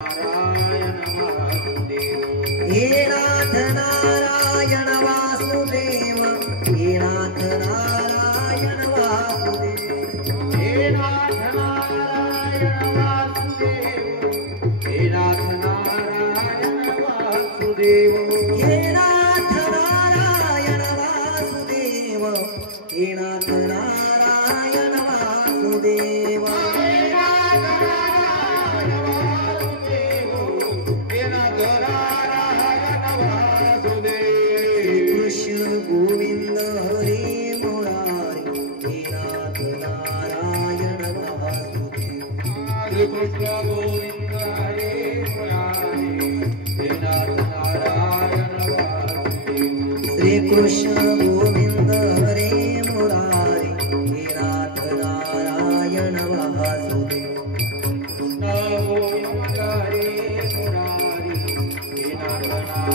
हे नाथ नारायण वासुदेव, हे नाथ नारायण वासुदेव, हे नाथ नारायण वासुदेव, हे नाथ नारायण वासुदेव, हे नाथ नारायण वासुदेव, हे नाथ नारायण वासुदेव, गोविंद हरे मुरारी, हे नाथ नारायण वासुदेव, श्री कृष्ण गोविंद हरे मुरारी, हे नाथ नारायण वासुदेव, श्री कृष्ण गोविंद हरे मुरारी, हे नाथ नारायण वासुदेव, कृष्ण गोविंद हरे मुरारी, हे नाथ नारायण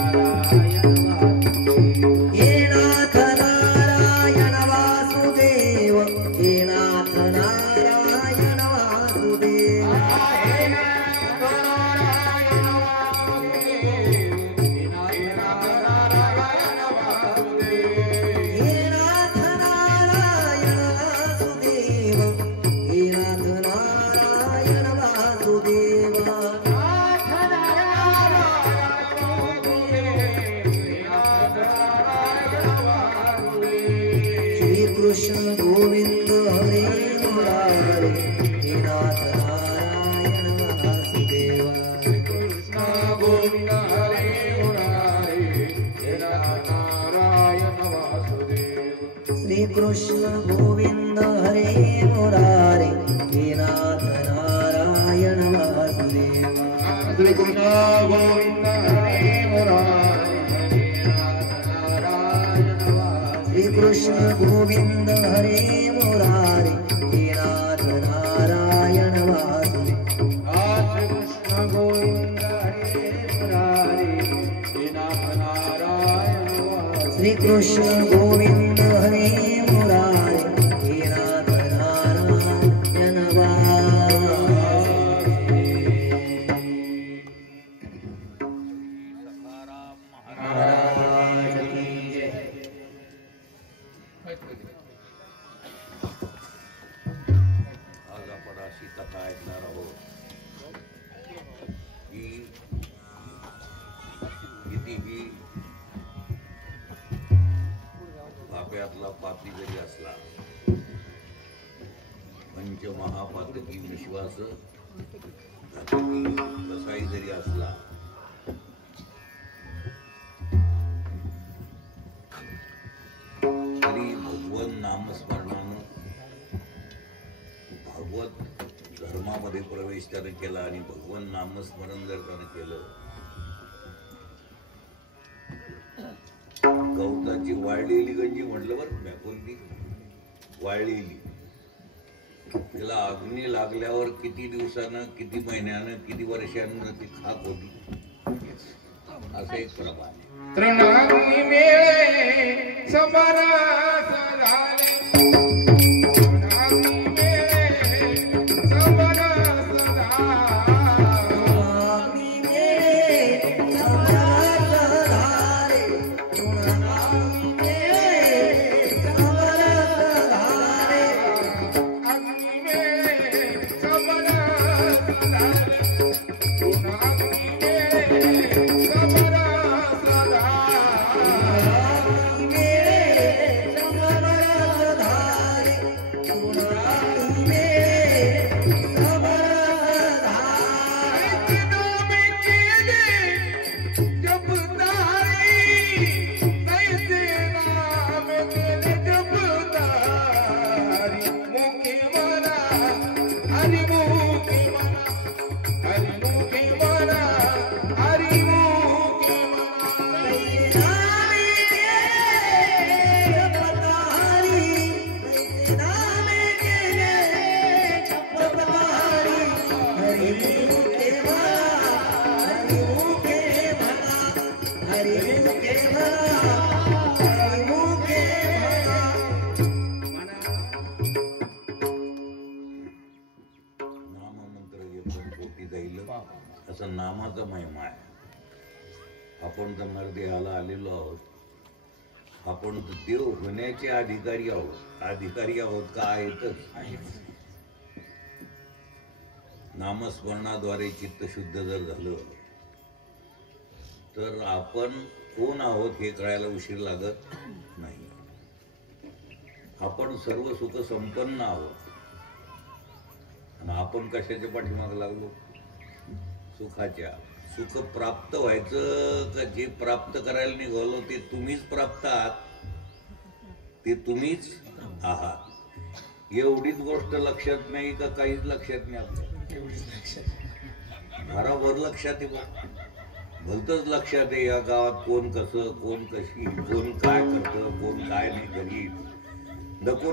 हे नाथ नारायण वासुदेव, हे नाथ नारायण वासुदेव, हे नाथ नारायण वासुदेव, हे नाथ नारायण वासुदेव, श्री कृष्ण गोविंद हरे मुरारी, हे नाथ नारायण वासुदेव, कृष्ण गोविंद हरे मुरारी, हे नाथ नारायण वासुदेव, श्री कृष्ण गोविंद हरे मुरारी, हे नाथ नारायण वासुदेव, श्री कृष्ण गोविंद हरे मुरारी, हे नाथ नारायण वासुदेव, श्री कृष्ण गोविंद हरे मुरारी, हे नाथ नारायण वासुदेव, श्री कृष्ण गोविंद हरे मुरारी, हे नाथ नारायण वासुदेव, श्री कृष्ण गोविंद हरे मुरारी, हे नाथ नारायण महाराज की जय। आज आपण अशी कथा ऐकणार आहोत की कितीही पाप्यातला पापी जरी असला, पंचमहापातकी विश्वास कसाही जरी असला, तरी भगवत नामस्मरणानं भागवत धर्मामध्ये प्रवेश त्यानं केला आणि भगवान नामस्मरण जर त्यानं केलं, गवताची वाळलेली गंजी म्हटलं बरं मी, कोणती वाळलेली, तिला अग्नी लागल्यावर किती दिवसानं, किती महिन्यानं, किती वर्षानं ती खाक होती, असं एक प्रमाण आहे. तृणाग्नी मेळे सबरस झाले, तृणाग्नी मेळे सबरस झाले, तुणाग्नी मेळे सबरस धारे, अग्नी मेळे सबरस झाले, तृणाग्नी मेळे सबरस झाले, तुणाग्नी मेळे सबरस धारे, नामाचा महिमा आहे. आपण तर नरदेहाला आलेलो आहोत. आपण तर देव होण्याचे अधिकारी आहोत का आहेतच. नामस्मरणाद्वारे चित्त शुद्ध जर झालं तर आपण कोण आहोत हे कळायला उशीर लागत नाही. आपण सर्व सुख संपन्न आहोत. आणि आपण कशाच्या पाठीमागे लागलो? सुखाच्या. सुख प्राप्त व्हायचं का जे प्राप्त करायला निघालो ते तुम्हीच प्राप्त आहात, ते तुम्हीच आहात. एवढीच गोष्ट लक्षात नाही का काहीच लक्षात नाही आपल्या? बरोबर लक्षात आहे. भलतच लक्षात आहे या गावात कोण कसं, कोण कशी, कोण काय करतं, कोण काय नाही करीत.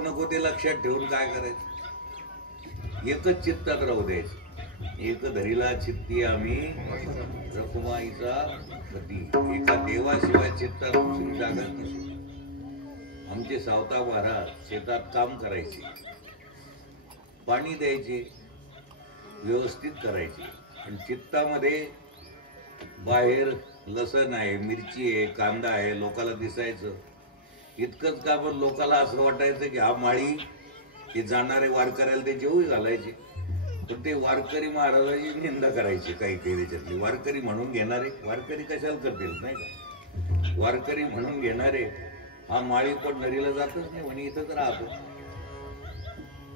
नको ते लक्षात ठेवून काय करायचं? एकच चित्तात राहू द्यायचं. एक धरीला चित्ती आम्ही रखुमाईचा पती. एका देवाशिवाय चित्तात दुसरी जागा नसते. आमचे सावता महाराज शेतात काम करायचे, पाणी द्यायचे, व्यवस्थित करायचे. आणि चित्तामध्ये बाहेर लसण आहे, मिरची आहे, कांदा आहे, लोकाला दिसायचं. इतकंच का पण लोकाला असं वाटायचं की हा माळी हे जाणारे वारकऱ्याला ते जेवू घालायचे. पण ते वारकरी महाराजाची निंदा करायची. काही त्याच्यातली वारकरी म्हणून घेणारे, वारकरी कशाला करतील नाही का? वारकरी म्हणून घेणारे हा माळी पण नदीला जातच नाही म्हणे, इथंच राहतो.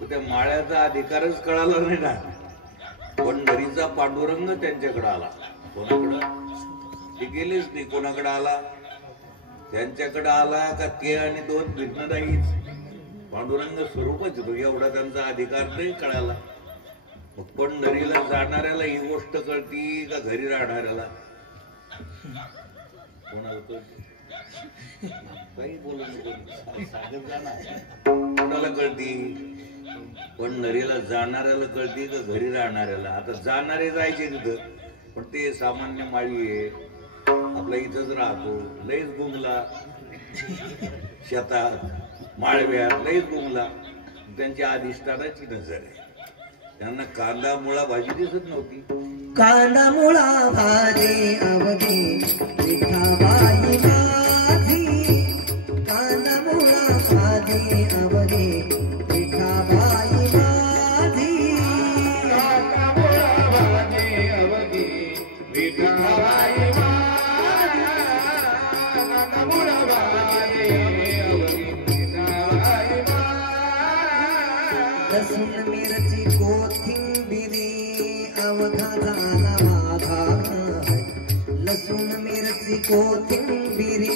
तर त्या माळ्याचा अधिकारच कळाला नाही ना. पण नदीचा पांडुरंग त्यांच्याकडे आला. कोणाकडं? ते गेलेच नाही. कोणाकडे आला? त्यांच्याकडे आला का ते आणि दोन भिन्न नाहीच. पांडुरंग स्वरूपच होतो. एवढा त्यांचा अधिकार नाही कळाला. मग पण नदीला जाणाऱ्याला ही गोष्ट कळती का घरी राहणाऱ्याला? कोणाला कळते? काही बोलून कोणाला कळती? पण नदीला जाणाऱ्याला कळती का घरी राहणाऱ्याला? आता जाणारे जायचे तिथं, पण ते सामान्य माळी आहे, आपला इथंच राहतो. लयच गुंगला शेतात माळव्यात, लयच गुंगला. त्यांच्या अधिष्ठानाची नजर आहे. त्यांना कांदा मुळा भाजी दिसत नव्हती. कांदा मुळा भाजी अवघी विठाबाई माझी. कांदा मुळा भाजी अवघी विठाबाई माझी. कांदा मुळा भाजी अवघी विठाबाई माझी. कांदा मुळा भाजी अवघी विठाबाई माझी. लसूण मिरची कोथिंबिरी अवघा झाला माझा. लसूण मिरची कोथिंबिरी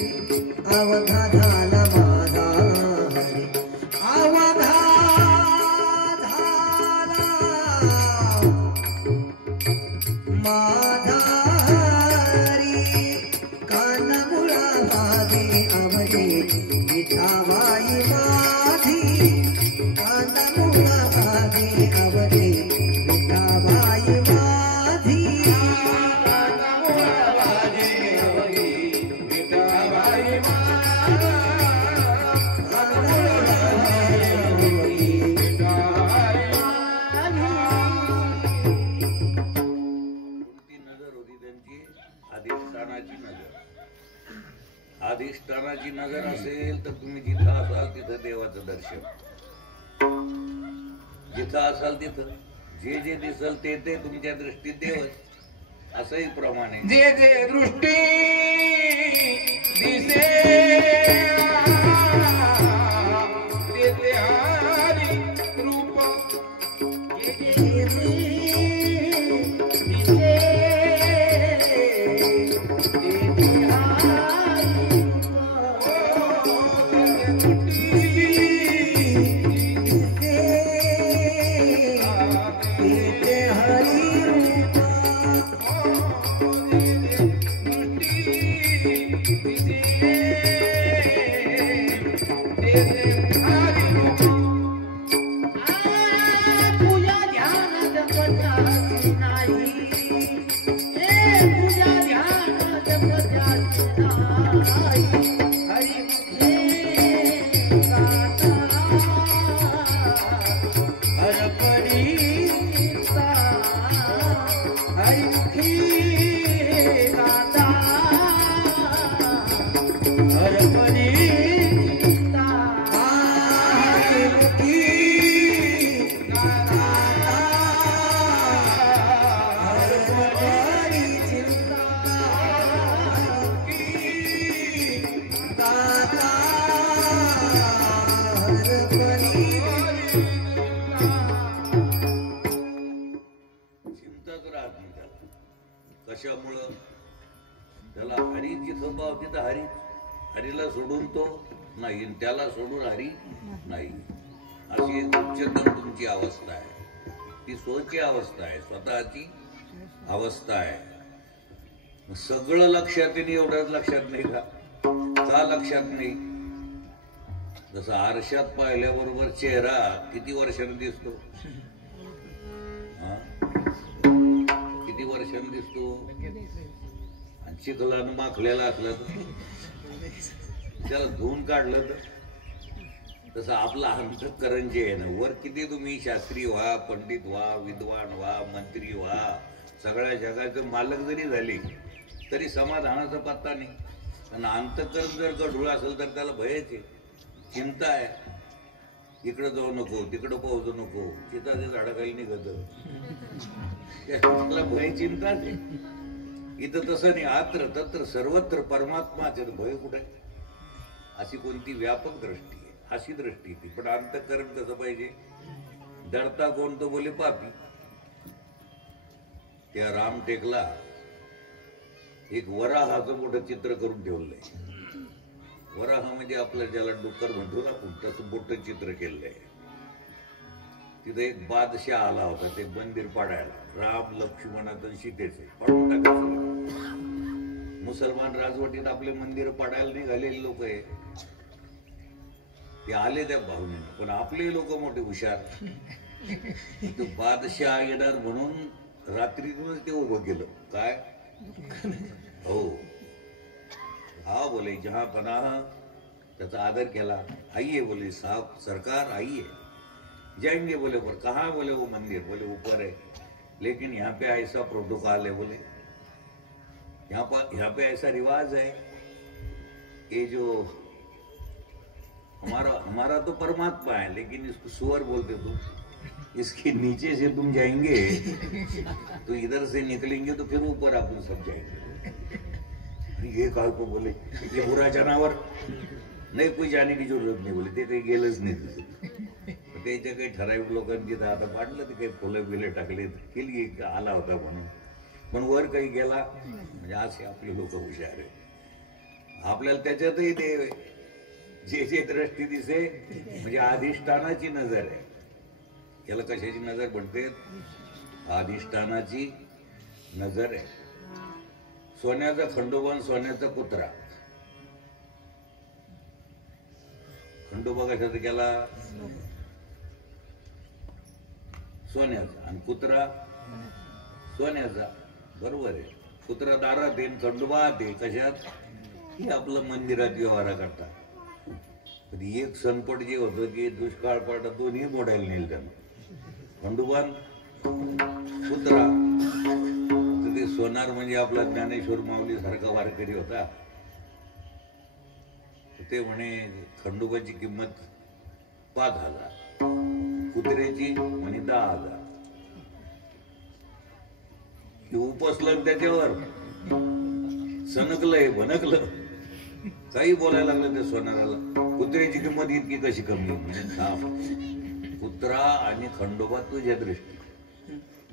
अवघा झाला माझा. अवघा झाला माझा हरी. काना मुळा भाजी अवघी विठाबाई माझी. काना मुळा भाजी अवघी विठाबाई माझी. कांदा मुळा भाजी अवघी विठाबाई माझी. कोणती नजर होती त्यांची? अधिष्ठानाची नजर. अधिष्ठानाची नजर असेल तर तुम्ही जिथं असाल तिथं देवाचं दर्शन. जिथं असाल तिथं जे जे दिसल ते ते तुमच्या दृष्टीत देवच. असंही प्रमाणे जे जे दृष्टी दिसे ते ते हरी रूप. हरी चिंता दाता हरपणी चिंताच राहत नाही त्याला. कशामुळं? त्याला हरी जिथं पाव तिथं हरी, हरीला सोडून तो नाही, त्याला सोडून हरी नाही. अशी एक उच्चतम तुमची अवस्था आहे. ती स्वची अवस्था आहे, स्वतःची अवस्था आहे. सगळं लक्षात येणे एवढंच लक्षात नाही का? का लक्षात नाही? जसं आरशात पाहिल्याबरोबर चेहरा किती वर्षांनी दिसतो? किती वर्षांनी दिसतो? आणि चिखलानं माखलेला असला तर त्याला धुवून काढलं तर तसं आपलं अंतःकरण जे आहे ना, वर किती तुम्ही शास्त्री व्हा, पंडित व्हा, विद्वान व्हा, मंत्री व्हा, सगळ्या जगाचे मालक जरी झाले तरी समाधानाचा पत्ता नाही. आणि अंतःकरण जर गढूळ असेल तर त्याला भयच आहे, चिंता आहे. इकडं जाऊ नको, तिकडं पोहोचू नको, चिताच्या झाडाखाली निघत त्याला भय चिंताच आहे. इथं तसं नाही, आत्र तत्र सर्वत्र परमात्माचे भय कुठे? अशी कोणती व्यापक दृष्टी आहे, अशी दृष्टी ती. पण अंतःकरण कसं पाहिजे? डरता कोण तो बोले पापी. त्या रामटेकला एक वराहाचं मोठं चित्र करून ठेवलंय. वराह म्हणजे आपल्या ज्याला डुक्कर म्हणतो ना आपण, तसं मोठं चित्र केलंय. तिथं एक बादशाह आला होता ते मंदिर पाडायला. राम, लक्ष्मणाचं, सीतेचे पाडून टाकायचं. मुसलमान राजवटीत आपले मंदिर पाडायला निघालेले लोक आहे ते आले त्या भावनेनं. पण आपले लोक मोठे हुशार. तो बादशाह येणार म्हणून रात्रीतूनच ते उभं केलं. काय? हो, हा बोले जहां पनाह, त्याचा आदर केला. आइए बोले साहब सरकार, आइए. जाएंगे बोले, पर कहाँ? बोले वो मंदिर, बोले ऊपर है, लेकिन यहाँ पे ऐसा प्रोटोकॉल है, बोले यहाँ पे ऐसा रिवाज है, ये जो हमारा तो परमात्मा है, लेकिन इसको सुअर बोलते तुम, इसके नीचे से तुम जाएंगे तो इधर से निकलेंगे तो फिर ऊपर अपन सब जाएंगे. ये काल को बोले ये बुरा जनावर नाही, कोई जाने की जरूरत नाही बोले. ते काही गेलंच नाही. त्याच्या काही ठराविक लोकांनी तिथं आता पाडलं, ते काही फुलं बिलं टाकले, केली आला होता म्हणून. पण वर काही गेला म्हणजे असे आपले लोक हुशार आहे. आपल्याला त्याच्यातही ते जे जे दृष्टी दिसे म्हणजे अधिष्ठानाची नजर आहे. याला कशाची नजर म्हणते? अधिष्ठानाची नजर आहे. सोन्याचा खंडोबा, सोन्याचा कुत्रा. खंडोबा कशाचा केला? सोन्याचा. आणि कुत्रा सोन्याचा. बरोबर आहे. कुत्रा दारात येईन, खंडोबा आहे कशात? ही आपलं मंदिरात व्यवहार करतात. एक संकट जे होतं की दुष्काळ पडला, दोन्ही मोडायला नेल त्यानं. खंडोबा, कुत्रा. ते सोनार म्हणजे आपला ज्ञानेश्वर माऊली सारखा वारकरी होता. ते म्हणे खंडोबाची किंमत 5,000, कुत्र्याची म्हणे 10,000. उपसलं त्याच्यावर, सनकलंय, भनकलं, काही बोलायला लागलं त्या सोनाराला. कुत्र्याची किंमत इतकी कशी कमी? म्हणजे थांब, कुत्रा आणि खंडोबा तुझ्या दृष्टी,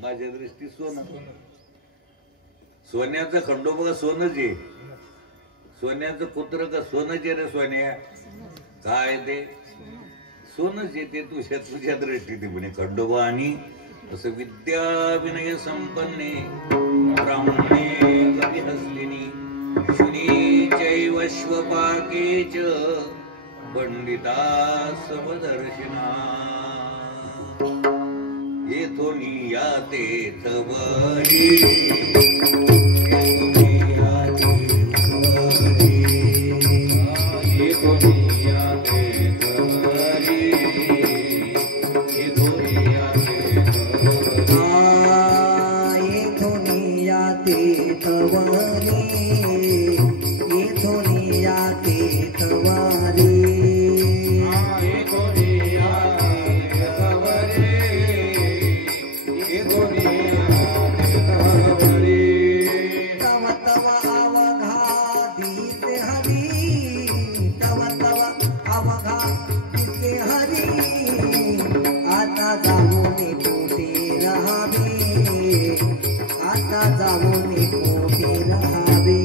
माझ्या दृष्टी सोनं. सोन्याचं खंडोबा सोनच आहे, सोन्याचं कुत्र का सोनच आहे रे सोन्या. काय ते सोनच येते तुझ्या दृष्टीने म्हणे खंडोबा. आणि असं विद्या विनय संपन्ने ब्राह्मणे कवी हसलिनी शुनी चैव श्वपाके च पंडिता समदर्शिना येथोनी याते थवरी. धावणे कोठे राहावे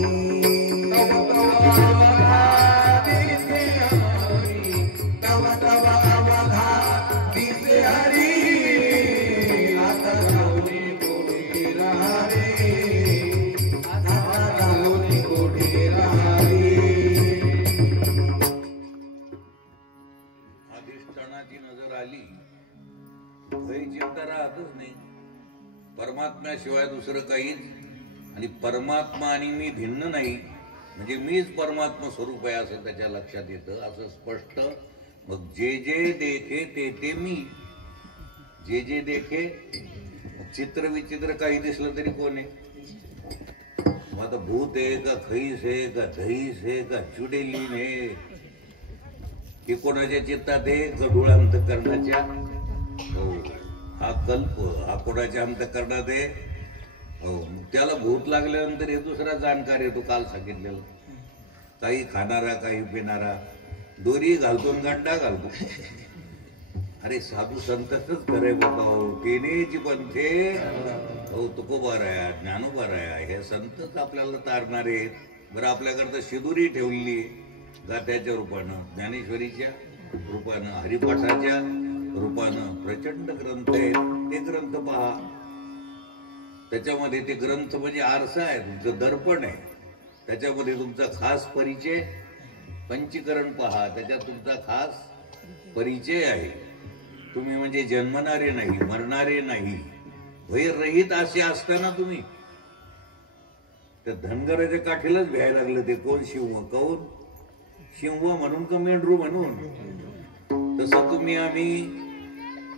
तव तव अवघा दिसे हरी आता धावणे कोठे राहावे आता धावणे कोठे राहावे अधिष्ठानाची नजर आली भय चिंता राहतच नाही. परमात्म्याशिवाय दुसरं काहीच, आणि परमात्मा आणि मी भिन्न नाही, म्हणजे मीच परमात्मा स्वरूप आहे असं त्याच्या लक्षात येतं, असं स्पष्ट. मग जे जे देखे ते ते मी, जे जे देखे. चित्र विचित्र काही दिसलं तरी कोण आहे? मग आता भूत आहे का, खैस आहे का, धैस आहे का, चुडेलीन आहे, हे कोणाच्या चित्तात आहे? गढूळ अंतकरणाच्या. हो, हा कल्प हा कोणाच्या अंतकरणात आहे? हो, त्याला भूत लागल्यानंतर हे दुसरा जाणकार येतो, काल सांगितलेलं. काही खाणारा, काही पिणारा, दोरी घालतो गंडा घालतो. अरे साधू संतच खरे बाबा, हो तेनेची पंथे हो तुकोबा राया, ज्ञानोबा राया, हे संतच आपल्याला तारणारे आहेत. बरं, आपल्याकरता शिदुरी ठेवली गात्याच्या रूपानं, ज्ञानेश्वरीच्या रूपानं, हरिपाठाच्या रूपानं प्रचंड ग्रंथ आहेत. ते ग्रंथ पहा, त्याच्यामध्ये ते ग्रंथ म्हणजे आरसा आहे, तुमचं दर्पण आहे. त्याच्यामध्ये तुमचा खास परिचय, पंचीकरण पहा, त्याच्यात तुमचा खास परिचय आहे. तुम्ही म्हणजे जन्मणारे नाही, मरणारे नाही, भयरहित असे असताना तुम्ही त्या धनगराच्या काठीलाच भ्यायला लागलं. ते कोण? शिव. कौन? शिव म्हणून का मेंढरू म्हणून? तसं तुम्ही आम्ही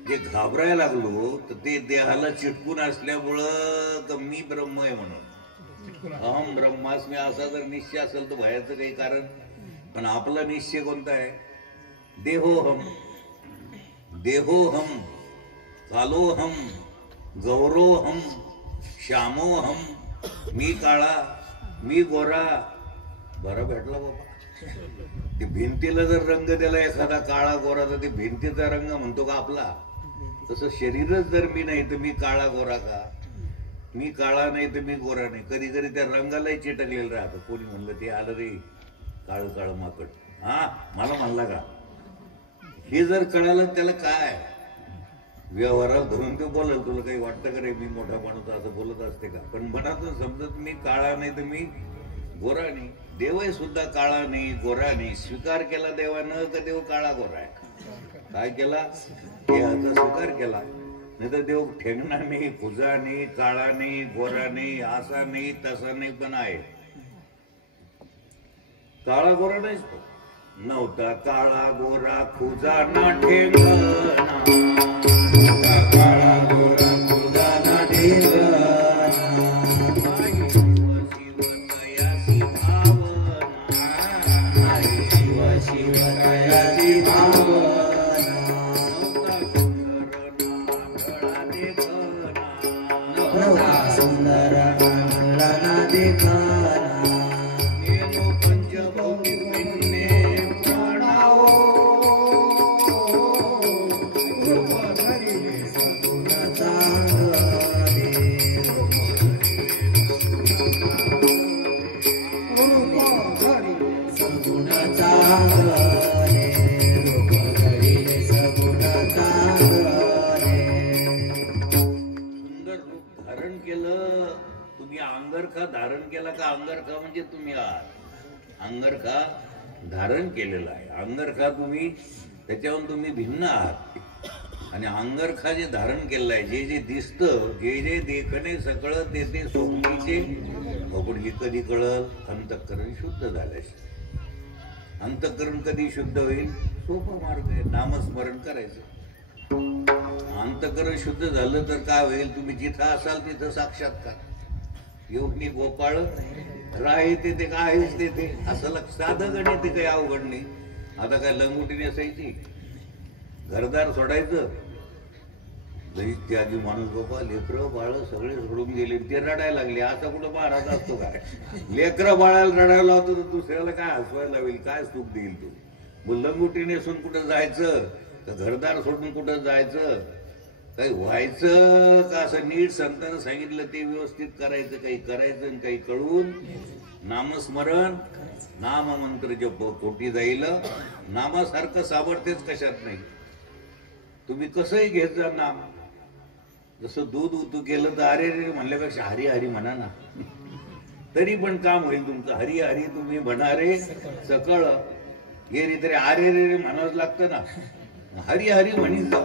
जे घाबरायला लागलो तर ते देहाला चिटकून असल्यामुळं का मी ब्रह्म आहे म्हणून. अहम ब्रह्मास्मी असा जर निश्चय असेल तर भयाचं काही कारण. पण आपला निश्चय कोणता आहे? देहोहम, देहोहम, कालोहम, गौरोहम, श्यामोहम. मी काळा, मी गोरा. बरं भेटला बाबा. ते भिंतीला जर रंग दिला एखादा काळा गोरा तर ते भिंतीचा रंग म्हणतो का आपला? तसं शरीरच जर मी नाही तर मी काळा गोरा का? मी काळा नाही तर मी गोरा नाही. कधी कधी त्या रंगालाही चिटकलेलं राहतं. कोणी म्हणलं ते आलं रे काळ काळ माकड, हा मला म्हणला का? हे जर कळालं त्याला काय व्यवहारात धरून ते बोलेल. तुला काही वाटतं का रे मी मोठा माणूस असं बोलत असते का? पण मनातून समजत मी काळा नाही तर मी गोरा नाही. देवही सुद्धा काळा नाही, गोरा नाही. स्वीकार केला देवानं का देव काळा गोरा आहे? काय केला? देहाचा स्वीकार केला. नाही तर देव ठेंगणा नाही, खुजा नाही, काळा नाही, गोरा नाही, असा नाही, तसा नाही, पण आहे. काळा गोरा नाहीच तो. नव्हता काळा गोरा खुजा ना ठेंगणा, काळा गोरा खुजा ना ठेंगणा. सुंदर आंगळा देखाना अंगरखा धारण केला का? अंगरखा म्हणजे तुम्ही आहात. अंगरखा धारण केलेला आहे. अंगरखा तुम्ही, त्याच्यावरून तुम्ही भिन्न आहात. आणि अंगरखा जे धारण केलेलं आहे, जे जे दिसतं, जे जे देखणे सगळं ते ते सोबतीचे. पण हे कधी कळल? अंतःकरण शुद्ध झाल्याशी. अंतःकरण कधी शुद्ध होईल? सोपा मार्ग आहे, नामस्मरण करायचं. अंतःकरण शुद्ध झालं तर काय होईल? तुम्ही जिथं असाल तिथं साक्षात्कार. योगनी गोपाळ राहे ते काय आहेच ते असं लक्ष. साधं गणित काही अवघड नाही. आता काय लंगुटीने असायची, घरदार सोडायचं. त्याआधी माणूस बाबा लेकरं बाळ सगळे सोडून गेले, ते रडायला लागले. आता कुठं महाराज असतो काय? लेकरं बाळाला रडायला होतं तर दुसऱ्याला काय हसवायला होईल? काय सुख देईल तू? लंगुटी नेसून कुठं जायचं? तर घरदार सोडून कुठं जायचं? काही व्हायचं का असं नीट संतांना सांगितलं ते व्यवस्थित करायचं, काही करायचं आणि काही कळून नामस्मरण नाम मंत्र जप पोटी जाईल. नामासारखं सामर्थ्यच कशात नाही. तुम्ही कसंही घेत जा नाम. जसं दूध उतू केलं तर अरे रे म्हणल्यापेक्षा हरी हरी म्हणा ना, तरी पण काम होईल तुमचं. हरी हरी तुम्ही म्हणारे सकळ गेली तरी अरे रे म्हणावंच लागतं ना. हरी हरी म्हणीत जा.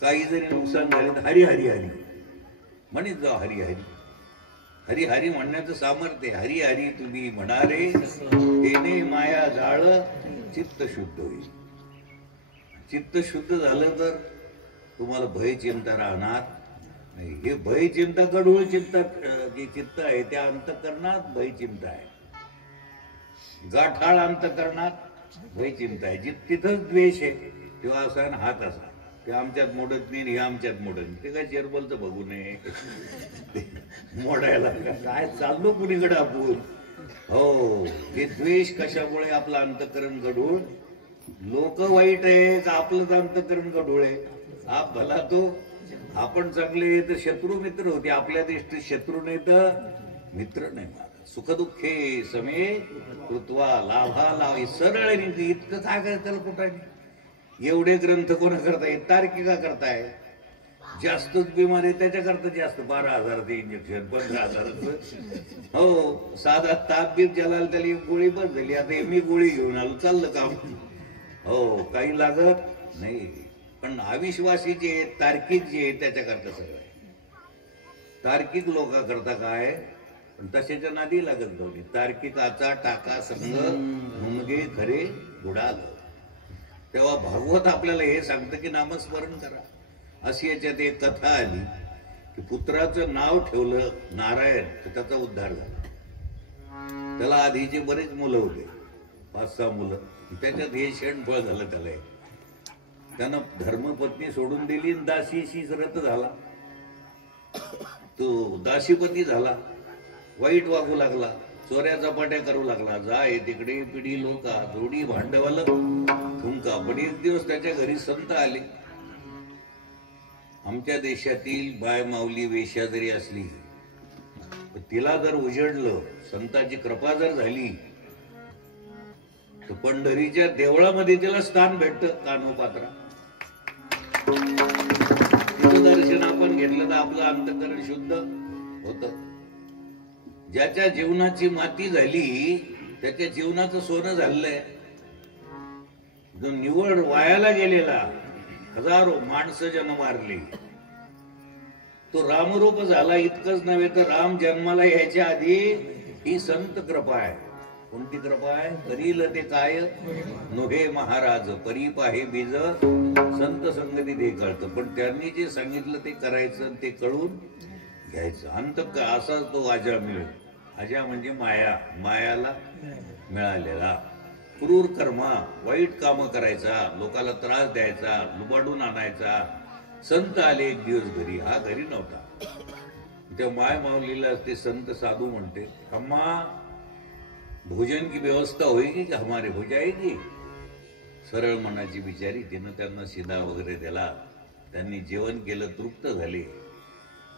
काही जरी नुकसान झाले तर हरी हरी हरी म्हणीत जा. हरी हरी हरी हरी म्हणण्याचं सामर्थ्य. हरी हरी तुम्ही म्हणारे तेने माया जाळ चित्त शुद्ध होईल. चित्त शुद्ध झालं तर तुम्हाला भय चिंता राहणार नाही. हे भय चिंता गढूळ चिंता जे चित्त आहे त्या अंतःकरणात भय चिंता आहे. गाठाळ अंतःकरणात भय चिंता आहे. तिथंच द्वेष आहे तेव्हा असा हात असा ते आमच्यात मोडत नाही, हे आमच्यात मोडत नाही. ते काय चेरबलचं बघू नये मोडायला काय चाललो कुणीकडे आपण. हो, हे द्वेष कशामुळे आपलं अंतःकरण गढूळ. लोक वाईट आहे का आपलंच अंतःकरण गढूळ आहे. हा भला तो आपण चांगले तर शत्रू मित्र होते. आपल्या दृष्टीत शत्रू नाही तर मित्र नाही. सुखदुःखे समे कृत्वा लाभा लाभ सरळ नीती. इतकं काय करताल कुठं. एवढे ग्रंथ कोणा करताय. तार्किका करताय. जास्तच बिमारी त्याच्याकरता जास्त 12,000 इंजेक्शन 15,000. हो, साधा ताप बीप ज्याला त्याला एक गोळी बस झाली. आता मी गोळी घेऊन आलो चाललं काम. हो, काही लागत नाही. पण अविश्वासी जे तार्किक जे त्याच्याकरता सगळं आहे. तार्किक लोकांकरता काय पण तशाच्या नादी लागत जाऊ. तार्किकाचा टाका संग मुंगे खरे बुडाल. तेव्हा भागवत आपल्याला हे सांगतं की नामस्मरण करा. अशी याच्यात एक कथा आली की पुत्राचं नाव ठेवलं नारायण तर त्याचा उद्धार झाला. त्याला आधीचे बरेच मुलं होते, 5-6 मुलं. त्याच्यात हे शेणफळ झालं. त्यानं धर्मपत्नी सोडून दिली आणि दासीशी रत झाला. तो दासीपती झाला. वाईट वागू लागला. चोऱ्या चपाट्या करू लागला. जाय तिकडे पिढी लोका जोडी भांडवल थुंका. पण एक दिवस त्याच्या घरी संत आले. आमच्या देशातील बाय माऊली वेश्या जरी असली तिला जर उजडलं, संतांची कृपा जर झाली तर पंढरीच्या देवळामध्ये तिला स्थान भेटतं. कानोपात्रा तिचं दर्शन आपण घेतलं तर आपलं अंतःकरण शुद्ध होतं. ज्याच्या जीवनाची माती झाली त्याच्या जीवनाचं सोनं झालंय. जो निवड वायाला गेलेला, हजारो माणसं जन्म मारली, तो रामरूप झाला. इतकंच नव्हे तर राम जन्माला यायच्या आधी ही संत कृपा आहे. कोणती कृपा आहे. करील ते काय नोहे महाराज परी पाहे बीज संत संगती ते कळतं. पण त्यांनी जे सांगितलं ते करायचं, ते कळून घ्यायचं. अंत असा तो आजा मिळेल. आजा म्हणजे माया, मायाला मिळालेला. क्रूर कर्मा, वाईट कामं करायचा, लोकाला त्रास द्यायचा, लुबाडून आणायचा. संत आले एक दिवस घरी. हा घरी नव्हता. त्या माय माऊलीला ते संत साधू म्हणते, अम्मा भोजन की व्यवस्था होईगी का हमारे हो जाएगी. सरळ मनाची बिचारी. तिनं त्यांना शिदा वगैरे दिला. त्यांनी जेवण केलं, तृप्त झाले.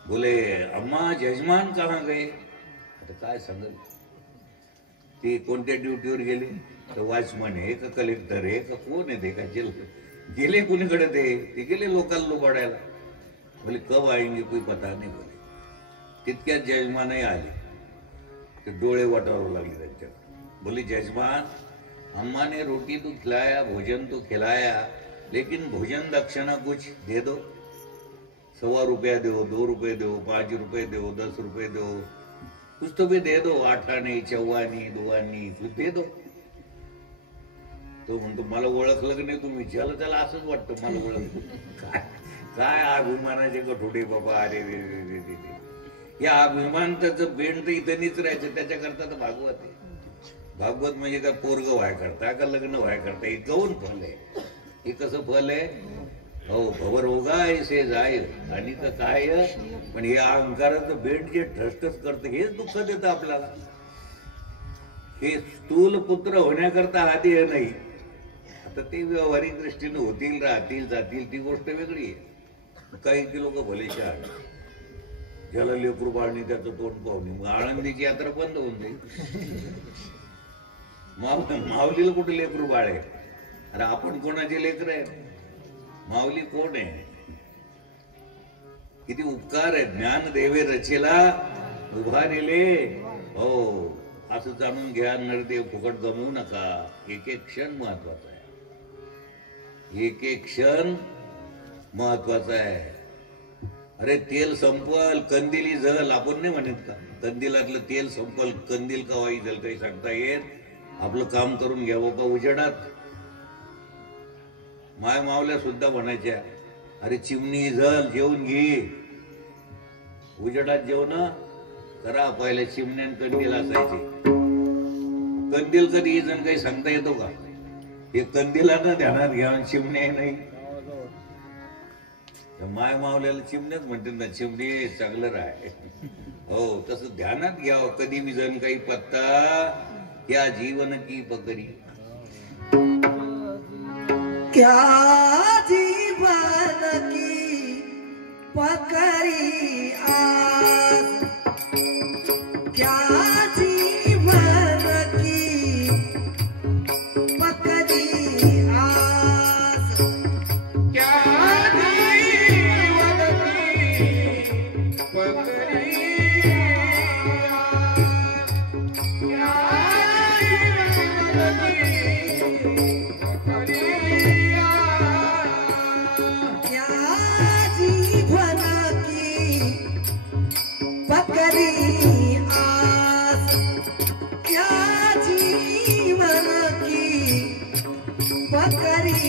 बोले अम्मा जजमान कहाँ गए. आता काय सांगल. ते कोणत्या ड्युटीवर गेले. तर वॉचमन आहे का कलेक्टर आहे का कोण आहे ते का जेल गेले कुणीकडे. ते गेले लोकांना लुबाडायला. बोले कब आएंगे कोई पता नाही. बोले तितक्यात जजमानही आले. ते डोळे वाटावू लागले त्यांच्या. बोले जजमान अम्मा ने रोटी तो खिलाया, भोजन तो खिलाया, लेकिन भोजन दक्षिणा कुछ दे दो. 1.25 रुपया दो, 2 रुपये दो, 5 रुपये दो, 10 रुपये दो, कुछ तो भी दे दो. आठाने चव्हानी दुवानी तू दे दो. तो म्हणतो मला ओळखलं की नाही तुम्ही. त्याला असंच वाटतं मला ओळखलं. काय अभिमानाचे गठोडे बाबा. अरे रे रे रे रे. या अभिमानाचं बेंड तर इथं राहायचं. त्याच्याकरता तर भागवत आहे. भागवत म्हणजे काय पोरग व्हाय करता का लग्न व्हाय करता. हे गौण फल आहे. हे कसं फल आहे. हो भवर होगा ऐसे जाय. आणि तर काय पण हे अहंकाराचं बेंड जे ठसठस करतं हेच दुःख देतं आपल्याला. हे स्थूल पुत्र होण्याकरता हा देह नाही. तर ते व्यावहारिक दृष्टीने होतील, राहतील, जातील, ती गोष्ट वेगळी आहे. काही लोक भले शहाणे, ज्याला लेकरू बाळणी त्याचं तोंड पाहुणे, मग आळंदीची यात्रा बंद होऊन जाईल. माऊलीला कुठे लेकरू बाळ आहे? अरे आपण कोणाचे लेकर आहे? माऊली कोण आहे? किती उपकार आहे. ज्ञान देवे रचेला उभारिले. हो, असं जाणून घ्या, नरदेव फुकट गमवू नका. एक एक क्षण महत्वाचा आहे, एक एक क्षण महत्वाचा आहे. अरे तेल संपल, कंदिली जल, आपण नाही म्हणत का? कंदिलातलं तेल संपल, कंदील कवाई जल, काही सांगता येत. आपलं काम करून घ्या बाबा उजेडात. माय मावल्या सुद्धा म्हणायच्या, अरे चिमणी जल, जेवून घे. उजेडात जेवण करा. पहिले चिमण्यान कंदील असायचे. कंदील कधी जण काही सांगता येतो का? हे कंदिलानं ध्यानात घ्या, चिमण्या नाही. माय मावल्याला चिमण्याच म्हणते ना, चिमणी चांगलं राह. हो, तसं ध्यानात घ्यावं. कधी बी जण काही पत्ता क्या जीवन की पकडी. क्या जीवन की पकड़ी आस, क्या जीवन की पकड़ी आस, क्या जीवन की पकड़ी आस, क्या जीवन की पकड़ी आस, क्या जीवन की पकड़ी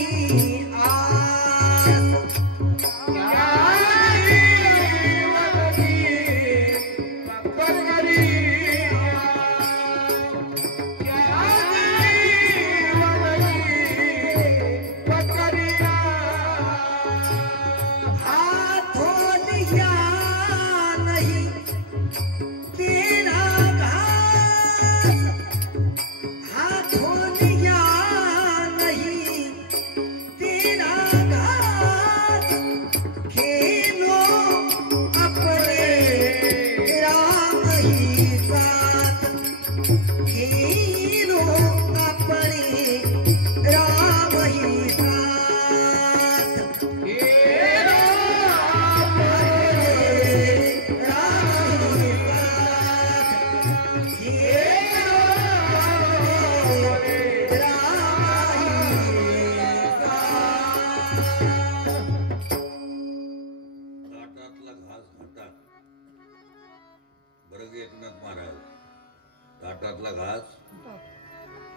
ताटातला घास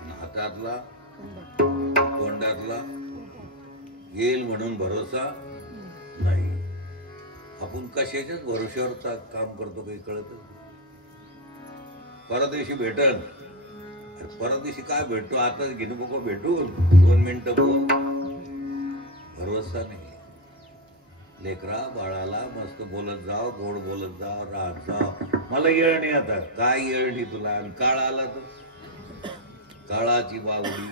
आणि हातातला तोंडातला येईल म्हणून भरोसा नाही. आपण कशाच्याच भरोश्यावर काम करतो काही कळत. परदेशी भेटन, परदेशी काय भेटतो? आताच घेणं बघ, भेटू 2 मिनिटं बोल, भरोसा नाही. लेकरा बाळाला मस्त बोलत जाव, गोड बोलत जाव, राहत जाव. मला येळ नाही आता, काय येळ नाही तुला. आणि काळ आला तर काळाची बावडी,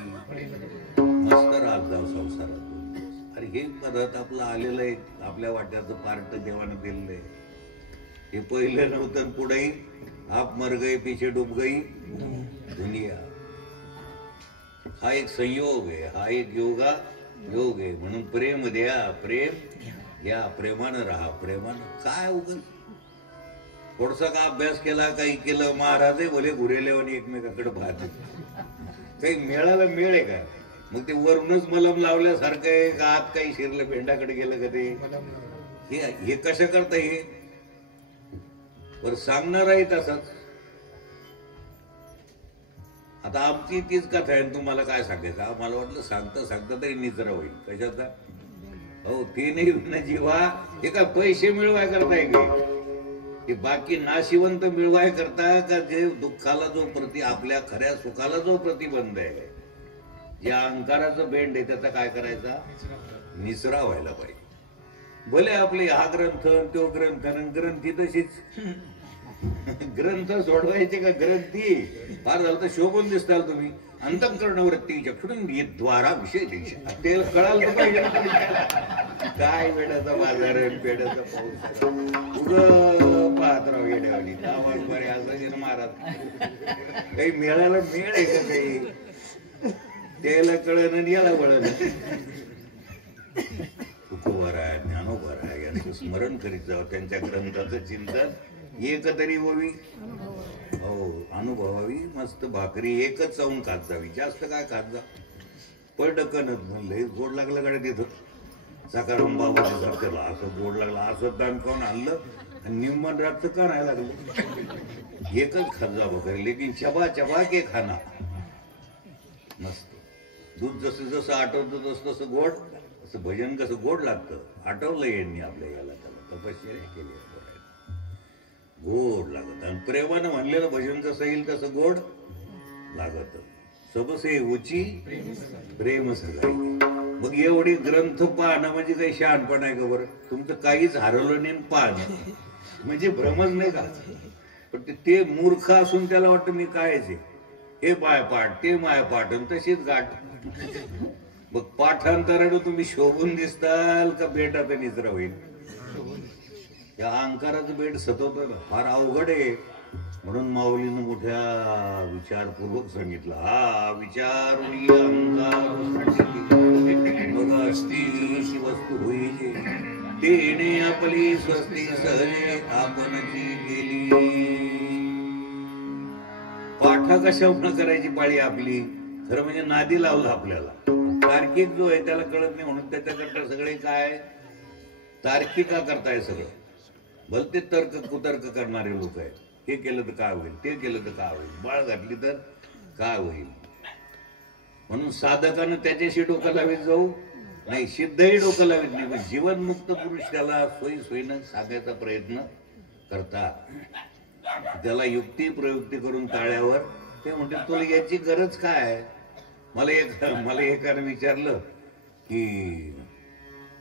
मस्त राहत जाव संसारात. अरे हे पद्धत आपलं आलेलं आहे, आपल्या वाट्याचं पार्ट देवानं दिलेलं आहे. हे पहिलं नव्हतं. पुढेही आप मर गए पीछे डूब गई दुनिया. हा एक संयोग आहे, हा एक योग आहे. म्हणून प्रेम द्या, प्रेम या, प्रेमानं राहा. प्रेमानं काय उगल थोडसा का अभ्यास केला, काही केलं, महाराजही बोले घुरेले आणि एकमेकाकडे पाहते. काही मेळाला मेळ आहे का? मग ते वरूनच मलम लावल्यासारखं आहे का? आत काही शिरलं पेंडाकडे गेलं का? ते हे कसं करता? हे बर सांगणार आहे तसंच. आता आमची तीच कथा आहे. तुम्हाला काय सांगायचं? मला वाटलं सांगता सांगता तरी निचरा होईल. कशाचा? हो, ते नाही जीवा. हे काय पैसे मिळवाय करताय गे? हे बाकी नाशिवंत मिळवाय करता का? जे दुःखाला जो आपल्या खऱ्या सुखाला जो प्रतिबंध आहे, जे अहंकाराचं बेंड आहे, त्याचा काय करायचा? निचरा व्हायला पाहिजे. भले आपले हा ग्रंथ तो ग्रंथ, ग्रंथी तशीच ग्रंथ सोडवायचे का ग्रंथी? फार झालं तर शोभून दिसताल तुम्ही. अंतःकरण वृत्ती चक्षुन द्वारा विषय देश ते कळाल तर पाहिजे ना. काय वेड्याचा बाजार आहे, पेड्याचा पाऊस. उगं पाहत राव येड्यावानी नावाज बरे असं महाराज. काही मेळायला मेळ आहे का काही? त्याला कळण आणि याला वळण. तुकोबर आहे, ज्ञानोबर आहे यांचं स्मरण करीत जावं. त्यांच्या ग्रंथाचं चिंतन एक तरी व्हावी. हो, अनुभवावी. मस्त भाकरी एकच चावून खात जावी, जास्त काय खात जा. पडकनच म्हणलं गोड लागलं गाड्या तिथं सकाराम बाबाच्या सारख्याला असं गोड लागलं. असं दान खाऊन आणलं आणि निम्मन रातचं का नाही लागलं. एकच खात जा भाकरी, लेकिन चबा चबा के खाना. मस्त. दूध जसं जसं आठवतं तसं तसं गोड. असं भजन कसं गोड लागतं आठवलं यांनी आपल्या याला. त्याला तपश्चर्या केली. गोड लागत. आणि प्रेमानं म्हणलेलं भजन जसं येईल तसं गोड लागत. सबसे उची प्रेम सगाई. मग एवढी ग्रंथ पाहणं म्हणजे काही शहाणपण आहे का बरं? तुमचं काहीच हरवलं नाही पाहणं म्हणजे भ्रमच नाही का? पण ते मूर्ख असून त्याला वाटतं मी कायच आहे. हे माय पाठ ते माय पाठ आणि तशीच गाठ. मग पाठांतरानं तुम्ही शोभून दिसताल का बेटात निचरा होईल? या अहंकाराचं बेट सतवतं ना, फार अवघड आहे. म्हणून माऊलीनं मोठ्या विचारपूर्वक सांगितलं. हा विचार बघ असती वस्तू होईल तेने आपली स्वस्ती सहजे आपणची गेली. पाठा कशा करायची पाळी आपली. खरं म्हणजे नादी लावलं आपल्याला. तार्किक जो आहे त्याला कळत नाही म्हणून त्याच्याकरता सगळे काय तार्किका करताय सगळं. भलते तर्क कुतर्क करणारे लोक आहेत. हे केलं तर काय होईल, ते केलं तर काय होईल, बाळ घातली तर काय होईल. म्हणून साधकानं त्याच्याशी डोकं लावीत जाऊ नाही, सिद्धही डोकं लावीत नाही. पण जीवनमुक्त पुरुष त्याला सोयी सोयीनं सांगायचा प्रयत्न करतात. त्याला युक्ती प्रयुक्ती करून टाळ्यावर ते म्हणते तुला याची गरज काय. मला एकानं विचारलं की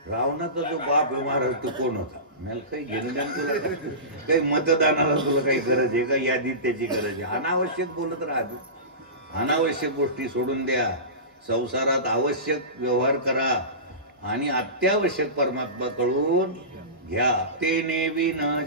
रावणाचा जो बाप महाराज तो कोण होता. मला काही घेणं द्या तुला, काही मतदानाला तुला काही गरज आहे का, यादीत त्याची गरज आहे. अनावश्यक बोलत राहतो. अनावश्यक गोष्टी सोडून द्या. संसारात आवश्यक व्यवहार करा आणि अत्यावश्यक परमात्मा कळून घ्या. ते नेवी न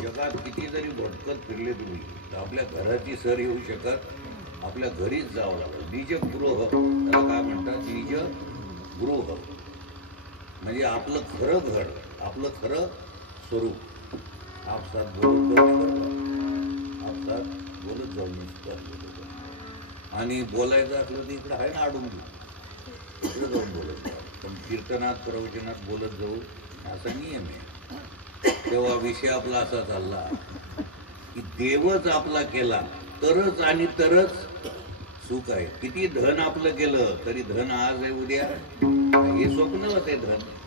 जगात किती जरी भटकत फिरले तुम्ही आपल्या घराची सर येऊ शकत. आपल्या घरीच जावं लागलं. निज गृह त्याला काय म्हणतात, निज गृह म्हणजे आपलं खरं घर, आपलं खरं स्वरूप. आपसात बोलत जाऊ, आपसात बोलत जाऊ नुसतं. आणि बोलायचं असलं तर इकडं आहे ना अडून इकडं जाऊन बोलत जाऊ. पण कीर्तनात प्रवचनात बोलत जाऊ असा नियम आहे. तेव्हा विषय आपला असा चालला की देवच आपला केला तरच आणि तरच सुख आहे. किती धन आपलं केलं तरी धन आज आहे उद्या हे स्वप्नच आहे.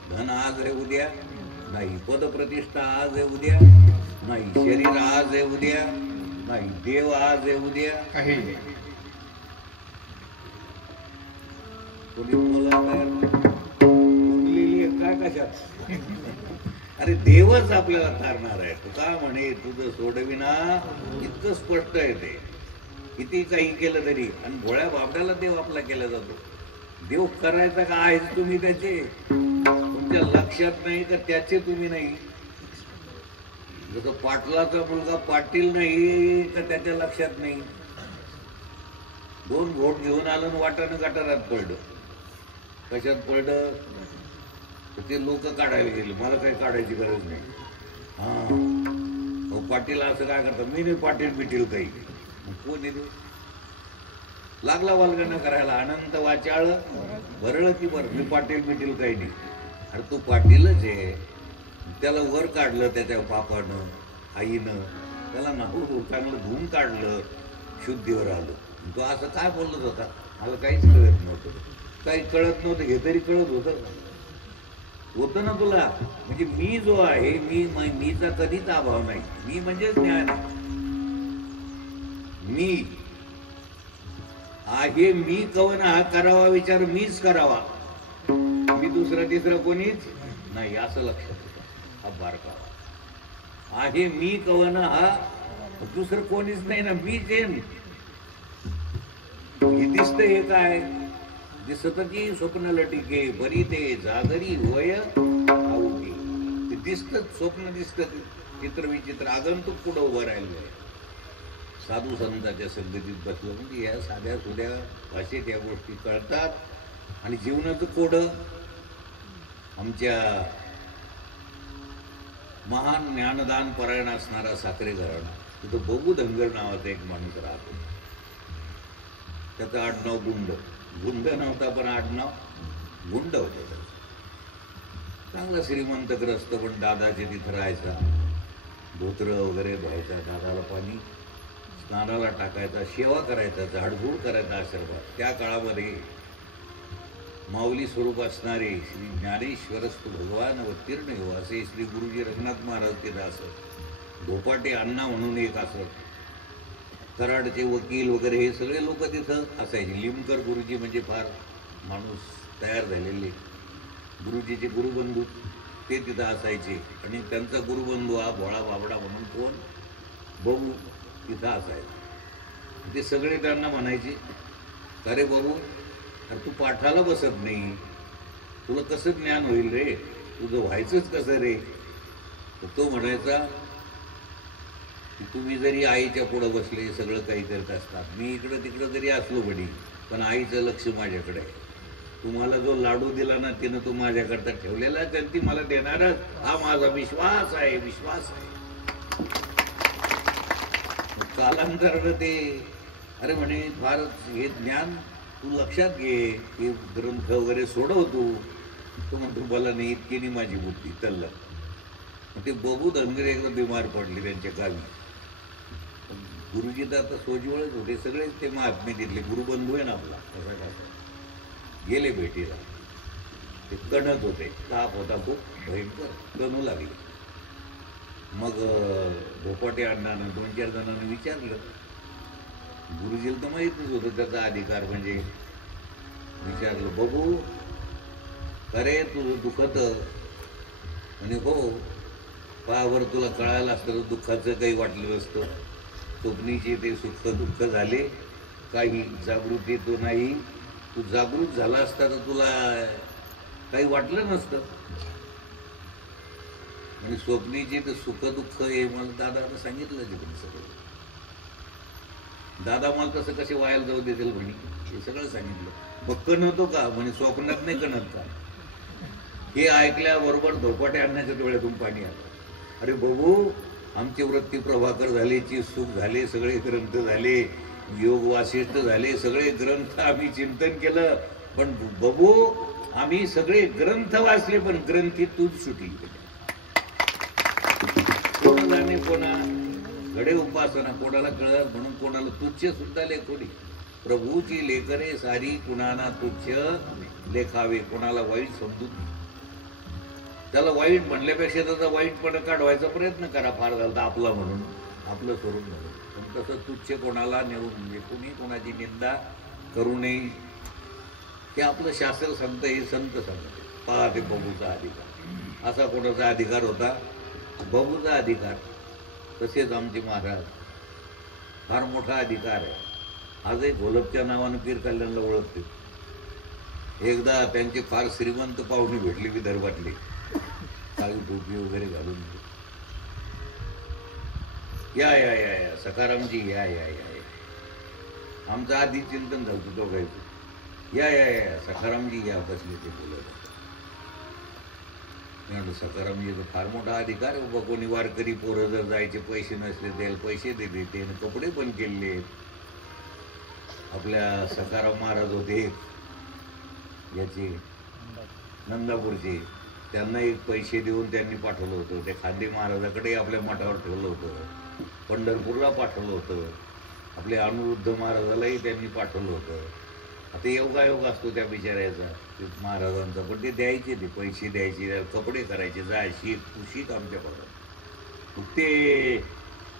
धन आज आहे उद्या नाही. पदप्रतिष्ठा आज आहे उद्या नाही. शरीर आज आहे उद्या नाही. देव आज आहे उद्या काही नाही. कोणी बोलायला काय कशात. अरे देवच आपल्याला तारणार आहे. तुका म्हणे तुझं सोडविना इतकं स्पष्ट आहे ते. किती काही केलं तरी. आणि भोळ्या बाबड्याला देव आपला केला जातो. देव करायचा का आहे तुम्ही त्याचे तुमच्या लक्षात नाही का त्याचे तुम्ही नाही. जसं पाटलाचा मुलगा पाटील नाही का त्याच्या लक्षात नाही. 2 घोट घेऊन आलं आणि वाटानं गटारात पडलं. कशात पडलं तर ते लोक काढायला गेले. मला काही काढायची गरज नाही. हा पाटील असं काय करतात. मी नाही पाटील बिटील काही. कोण येतो लागला वालगणं करायला. अनंत वाचाळ भरळ की बरं मी पाटील बिटील काही नाही. अरे तू पाटीलच आहे. त्याला वर काढलं त्याच्या बापानं आईनं. त्याला नाहू चांगलं धुवून काढलं. शुद्धीवर आलं. तो असं काय बोलत होता मला काहीच कळत नव्हतं. काही कळत नव्हतं हे तरी कळत होतं ना तुला. म्हणजे मी जो आहे मीचा कधीच अभाव नाही. मी म्हणजे ज्ञान. मी आहे. मी कवन हा करावा विचार मीच करावा. मी दुसरा तिसरा कोणीच नाही असं लक्षात येतं. हा बारकावा आहे. मी कवन हा दुसरं कोणीच नाही ना. मीच आहे. हे दिसत हे काय दिसत की स्वप्न लटिके बरी ते जागरी वय आवडी. ते दिसत स्वप्न दिसत चित्र विचित्र आगंतुक पुढं उभं राहिलं. साधू संतांच्या संगतीत बसलं म्हणजे या साध्या सुध्या भाषेत या गोष्टी कळतात. आणि जीवनाचं कोडं आमच्या महान ज्ञानदान परायण असणारा साखरे घराणा तिथं बघू धनगर नावाचा एक माणूस राहतो. त्याचं आडनाव गुंड. गुंड नव्हता पण आडनाव गुंड होतं. चांगला श्रीमंतग्रस्त पण दादाचे तिथं राहायचा. धोत्र वगैरे धुवायचा. दादाला पाणी स्नानाला टाकायचा. सेवा करायचा. झाडझूड करायचा आश्रमात. त्या काळामध्ये माऊली स्वरूप असणारे श्री ज्ञानेश्वरस्तु भगवान अवतीर्ण हो असे श्री गुरुजी रघुनाथ महाराज तिथं असत. भोपाटे अण्णा म्हणून एक असत. कराडचे वकील वगैरे हे सगळे लोक तिथं असायचे. लिमकर गुरुजी म्हणजे फार माणूस तयार झालेले. गुरुजीचे गुरुबंधू ते तिथं असायचे. आणि त्यांचा गुरुबंधू हा भोळा बाबडा म्हणून कोण बघू तिथं असायचा. ते सगळे त्यांना म्हणायचे अरे बघू अरे तू पाठाला बसत नाही. तुला कसं ज्ञान होईल रे. तुझं व्हायचंच कसं रे. तर तो म्हणायचा की तुम्ही जरी आईच्या पुढं बसले सगळं काही करत असतात. मी इकडं तिकडं जरी असलो बडी पण आईचं लक्ष माझ्याकडे आहे. तुम्हाला जो लाडू दिला ना तिनं तू माझ्याकरता ठेवलेला आहे तर ती मला देणारच हा माझा विश्वास आहे. विश्वास आहे. कालांतरानं ते अरे म्हणे फारच हे ज्ञान तू लक्षात घे. हे ग्रंथ वगैरे सोडव तू. तो म्हणतो मला नाही इतकी नाही माझी बुद्धी तल्लक. ते बघू धनगरे एकदा बिमार पडले त्यांच्या गावी. गुरुजी तर आता सोजवळच होते. सगळे ते महात्मे तिथले गुरुबंधू आहे ना आपला कसा कसा गेले भेटीला. ते कणत होते. ताप होता खूप भयंकर. कणू लागले. मग भोपाटे अण्णानं 2-4 जणांना विचारलं. गुरुजीला तर माहितीच होतं त्याचा अधिकार म्हणजे. विचारलं बघू अरे तुझं दुखत म्हणे हो. पायावर तुला कळायला असतं तर दुःखाचं काही वाटलं नसतं. स्वप्नीचे ते सुख दुःख झाले काही जागृती तो नाही. तू जागृत झाला असता तर तुला काही वाटलं नसतं. आणि स्वप्नीचे ते सुख दुःख हे मला दादानं सांगितलं तिकडे सगळं. दादा मला तसं कसे वायाला जाऊ देतील म्हणे हे सगळं सांगितलं. मग कणतो का म्हणे स्वप्नात नाही कणत का. हे ऐकल्याबरोबर धोपाटे आणण्याच्या डोळ्यातून पाणी आलं. अरे बघू आमचे वृत्ती प्रभाकर झाले, चित्सुख झाले, सगळे ग्रंथ झाले, योग वासिष्ठ झाले, सगळे ग्रंथ आम्ही चिंतन केलं. पण बघू आम्ही सगळे ग्रंथ वाचले पण ग्रंथी तूच सुटी कोण जाणे कोणा घडे उपासना, कोणाला कळत म्हणून कोणाला तुच्छ सुद्धा लेखोडी. प्रभूची लेकरे सारी कुणाला तुच्छ लेखावे, कोणाला वाईट समजून त्याला वाईट म्हणल्यापेक्षा त्याचा वाईटपणा काढवायचा प्रयत्न करा. फार झालं तर आपला म्हणून, आपलं सोडून म्हणून. पण तसं तुच्छ कोणाला नेऊन म्हणजे कुणी कोणाची निंदा करू नये हे आपलं शास्त्र सांगतं, हे संत सांगते. पहा ते बघूचा अधिकार, असा कोणाचा अधिकार होता बघूचा अधिकार. तसेच आमचे महाराज फार मोठा अधिकार आहे. आजही घोलपच्या नावानं पीर कल्याणला ओळखते. एकदा त्यांचे फार श्रीमंत पाहुणे भेटले विदर्भातले, काळी टोपी वगैरे घालून. या या या या सखारामजी या या या या. आमचं आधी चिंतन झालं दोघायचं. या या या सखारामजी या बसले ते बोलत. सखारामजीचा फार मोठा अधिकार आहे. बाबा कोणी वारकरी पोरं जर जायचे पैसे नसले त्याला पैसे दिले, ते कपडे पण केले. आपल्या सखाराम महाराज होते याचे नंदापूरचे, त्यांना एक पैसे देऊन त्यांनी पाठवलं होतं. त्या खांदे महाराजाकडे आपल्या मठावर ठेवलं होतं. पंढरपूरला पाठवलं होतं. आपल्या अनिरुद्ध महाराजालाही त्यांनी पाठवलं होतं. आता योगायोग असतो त्या बिचाऱ्याचा महाराजांचा, पण ते द्यायचे, ते पैसे द्यायचे, कपडे करायचे, जाय शीख तू शीख आमच्या पदात. ते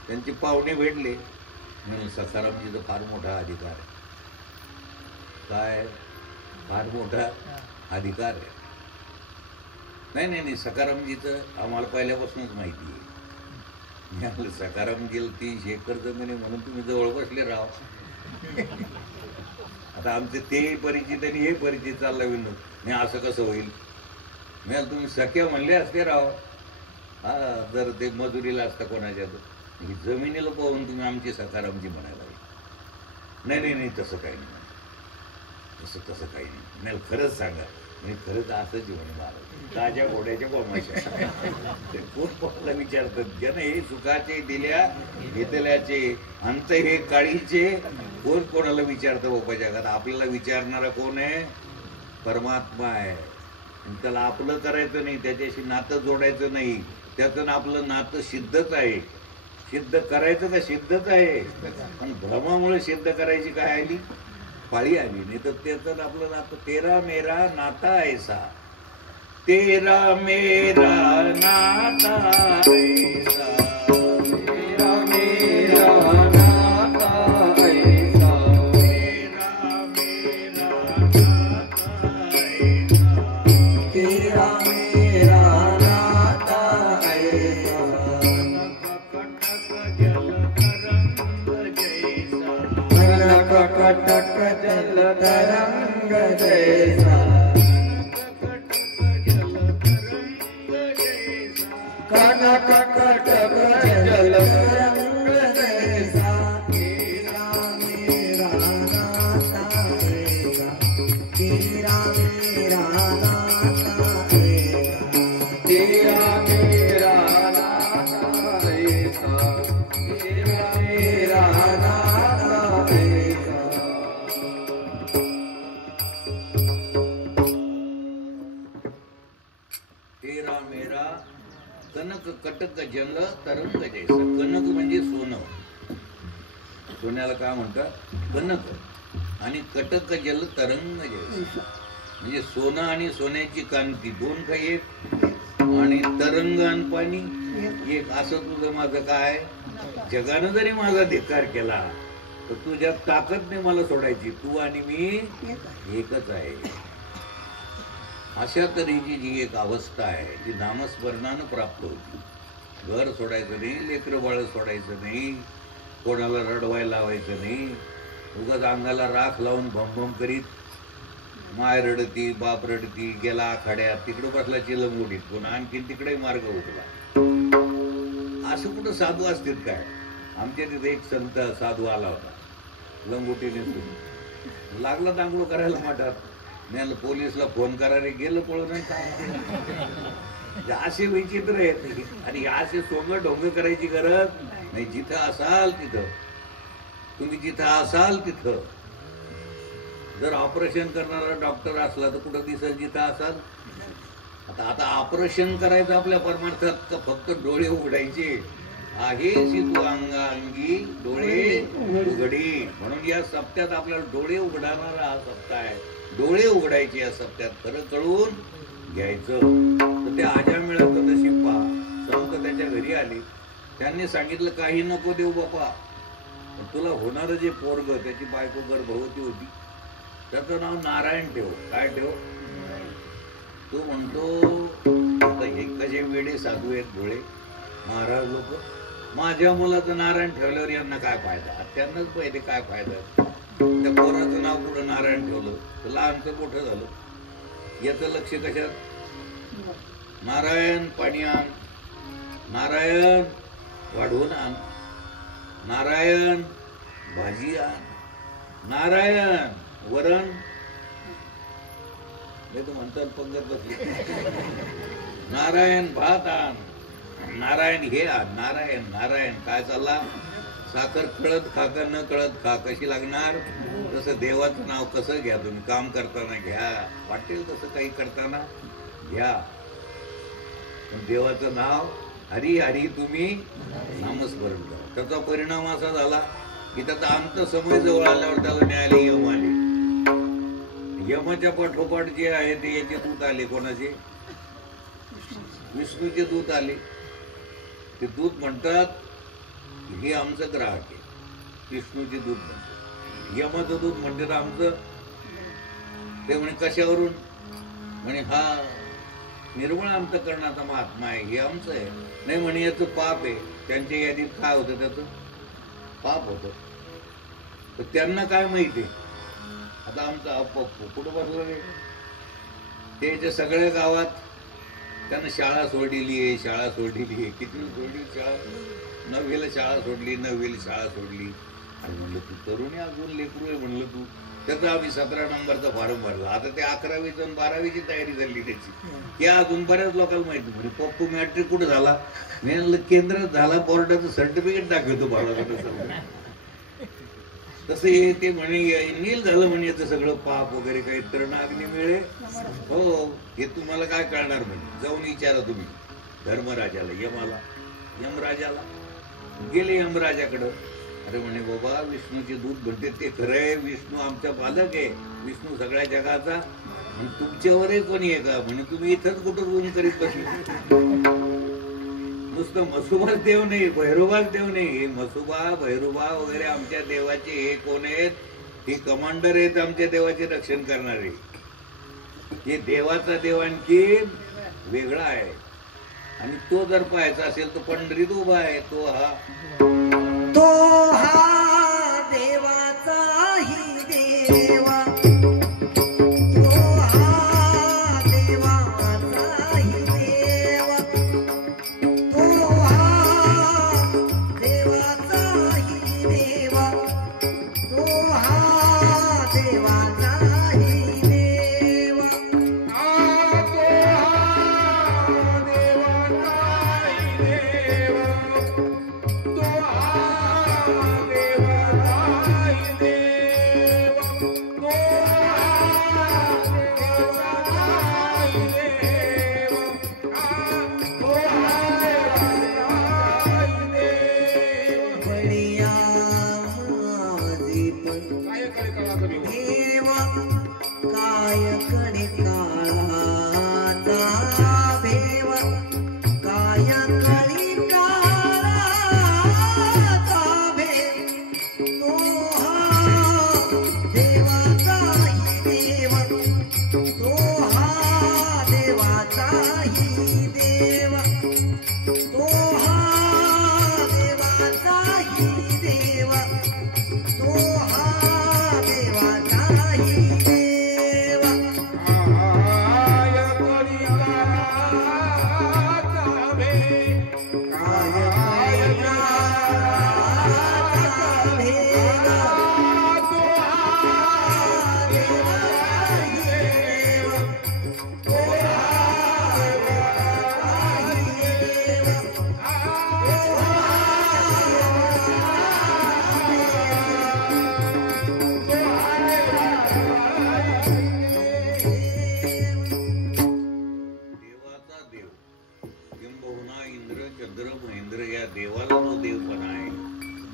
त्यांचे पाहुणे भेटले म्हणून सखारामजीचा फार मोठा अधिकार आहे. काय फार मोठा अधिकार आहे. नाही नाही नाही सखारामजीचं आम्हाला पहिल्यापासूनच माहिती आहे. मी आपलं सखारामजीला 300 एकर जमीन आहे म्हणून तुम्ही जवळ बसले राहा. आता आमचे ते परिचित आणि हे परिचित चालला विनोद. नाही असं कसं होईल. मी तुम्ही सख्या म्हणले असते राव. हा जर ते मजुरीला असता कोणाच्या ही जमिनीला पाहून तुम्ही आमची सखारामजी म्हणायला. नाही नाही नाही तसं काही नाही, तसं काही नाही. नाही खरंच सांगा. मी खरंच असंच म्हणे महाराज ताज्या घोड्याच्या कोमाशा. कोण कोणाला विचारतात ज्यानं हे सुखाचे दिल्या घेतल्याचे अंत हे काळीचे, कोण कोणाला विचारतं बाबा जगात. आपल्याला विचारणारा कोण आहे? परमात्मा आहे. त्याला आपलं करायचं नाही, त्याच्याशी नातं जोडायचं नाही. त्यातून आपलं नातं सिद्धच आहे. सिद्ध करायचं का सिद्धच आहे. पण भ्रमामुळे सिद्ध करायची काय आली पाळी आली. नाही तर त्याचं आपलं नातं तेरा मेरा नाता ऐसा, तेरा मेरा नाता ऐसा, तेरा मेरा नाता ऐसा, तेरा मेरा नाता ऐसा, तेरा मेरा नाता ऐसा, कटक जल तरंग जैसा, कटक जल तरंग जैसा, कनक कटक जल तरंग जैसा, तेरा मेरा नाता ऐसा, तेरा मेरा नाता ऐसा, तेरा मेरा नाता ऐसा, तेरा मेरा नाता ऐसा. तेरा मेरा कनक कटक जल तरंग जैसा. कनक म्हणजे सोनं, सोन्याला काय म्हणतात कनक. आणि कटक जल तरंग जैसा म्हणजे सोनं आणि सोन्याची कांती दोन काही एक, आणि तरंग आणि पाणी एक. असं तुझं माझं काय. जगानं जरी माझा धिक्कार केला तर तुझ्या ताकद नाही मला सोडायची. तू आणि मी एकच आहे. अशा तऱ्हेची जी एक अवस्था आहे ती नामस्मरणानं प्राप्त होती. घर सोडायचं नाही, लेकरं बाळ सोडायचं नाही, कोणाला रडवायला लावायचं नाही. उगाच अंगाला राख लावून भमभम करीत माय रडती बाप रडती गेला आखाड्यात, तिकडं बसला चिलंगोडीत, पुन्हा आणखीन तिकडे मार्ग उठला. असं कुठं साधू असतील काय. आमच्या तिथे एक संत साधू आला होता लंगोटीने सुरू लागला दांगडो करायला माठात. मी पोलीसला फोन करायला गेलं पळून नाही काय असे विचित्र आहेत आणि असे सोंग ढोंग करायची गरज नाही. जिथं असाल तिथं, तुम्ही जिथं असाल तिथं, जर ऑपरेशन करणारा डॉक्टर असला तर कुठं दिसेल जिथं असाल. आता ऑपरेशन करायचं आपल्या परमार्थात का फक्त डोळे उघडायचे आहे. तू अंगांगी डोळे उघडी, म्हणून या सप्त्यात आपल्याला डोळे उघडणारा हा सप्ताह आहे. डोळे उघडायचे या सप्त्यात, खरं कळून घ्यायचं. तर त्या अजामिळाचं नशीब पहा. संत त्याच्या घरी आले, त्यांनी सांगितलं काही नको देऊ बापा, तुला होणारं जे पोरग, त्याची बायको गर्भवती होती, त्याचं नाव नारायण ठेव. काय ठेव? तो म्हणतो हे कसे वेडे साधू आहेत भोळे महाराज लोक, माझ्या मुलाचं नारायण ठेवल्यावर यांना काय फायदा, त्यांनाच पाहिजे काय फायदा. त्या पोराचं नाव पुढं नारायण ठेवलं तर लहानचं मोठं झालं. याचं लक्ष कशात? नारायण पाणी आण, नारायण वाढवून आण, नारायण भाजी आण, नारायण वरण, नाही तर म्हणतात पंगत बसली, नारायण भात आण, नारायण हे आण, नारायण नारायण. काय चालला? साखर कळत खा का न कळत खा, कशी लागणार? तसं देवाचं नाव कसं घ्या तुम्ही, काम करताना घ्या, वाटेल तसं काही करताना घ्या, पण देवाचं नाव हरी हरी तुम्ही नामस्मरण करा. त्याचा परिणाम असा झाला की त्याचा अंत समय जवळ आल्यावर त्याला न्यायाला यम आले. यमाच्या पाठोपाठ जे आहे ते याचे दूत आले. कोणाचे? विष्णूचे दूत आले. ते दूत म्हणतात हे आमचं ग्राहक आहे. विष्णूचे दूत म्हणतात. यमाचं दूत म्हणतात आमचं. ते म्हणे कशावरून? म्हणे हा निर्मळ अंतःकरणाचा महात्मा आहे, हे आमचं आहे. नाही म्हणे याचं पाप आहे. त्यांच्या यादीत काय होतं? त्याचं पाप होतं. तर त्यांना काय माहिती आहे? आता आमचा कुठं बसलं रे? त्याच्या सगळ्या गावात त्यानं शाळा सोडलेली आहे, शाळा सोडलेली आहे. किती सोडली शाळा? 9वीला शाळा सोडली, 9वीला शाळा सोडली. आणि म्हणलं तू तरुणी अजून लेकरू आहे म्हणलं तू. त्याचा आम्ही 17 नंबरचा फॉर्म भरला. आता ते 11वीची आणि 12वीची तयारी झाली त्याची. हे अजून बऱ्याच लोकांना माहिती. म्हणजे पप्पू मॅट्रिक कुठं झाला? मी म्हणलं केंद्रात झाला, बोर्डाचं सर्टिफिकेट दाखवतो बाळा. तसं ते म्हणे नील झालं म्हणे याचं सगळं पाप वगैरे काही तृणाग्नी मिळे. हो, हे तुम्हाला काय कळणार म्हणे, जाऊन विचारा तुम्ही धर्मराजाला, यमाला, यमराजाला. गेले यमराजाकडं. अरे म्हणे बाबा विष्णूचे दूत म्हणते ते खरंय, विष्णू आमचा पालक आहे, विष्णू सगळ्या जगाचा, आणि तुमच्यावरही कोणी आहे का? म्हणे तुम्ही इथंच कुठं रूम करीत बसले. नुसतं मसुबाच देव नाही, भैरोबाच देव नाही. हे मसुबा भैरोबा वगैरे आमच्या देवाचे हे कोण आहेत? हे कमांडर आहेत आमच्या देवाचे रक्षण करणारे. हे देवाचा देव आणखी वेगळा आहे. आणि तो जर पाहायचा असेल तर पंढरीत उभा आहे. तो हा देवाचाही देवा, तो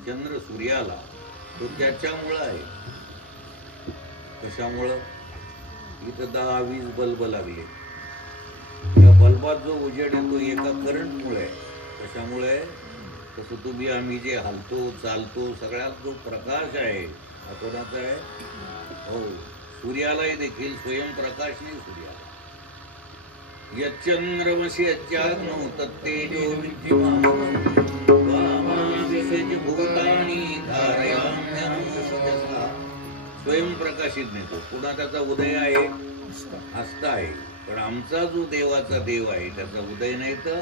चंद्र सूर्याला तो त्याच्यामुळं आहे. कशामुळं? इथं 10-20 बल्ब लागले. या बल्बात जो उजेड येतो एका करंटमुळे आहे. कशामुळे? तसं तुम्ही आम्ही जे हालतो चालतो सगळ्यात जो प्रकाश आहे हा कोणाचा आहे? हो, सूर्यालाही देखील स्वयंप्रकाश नाही सूर्याला. यच्चंद्रमसि यच्चाग्नौ तत्तेजो विद्युमानः भूतानि धारयाम्यहं सजसा. स्वयंप्रकाशित नाही तो. पुन्हा त्याचा उदय आहे, अस्त आहे. पण आमचा जो देवाचा देव आहे त्याचा उदय नाही तर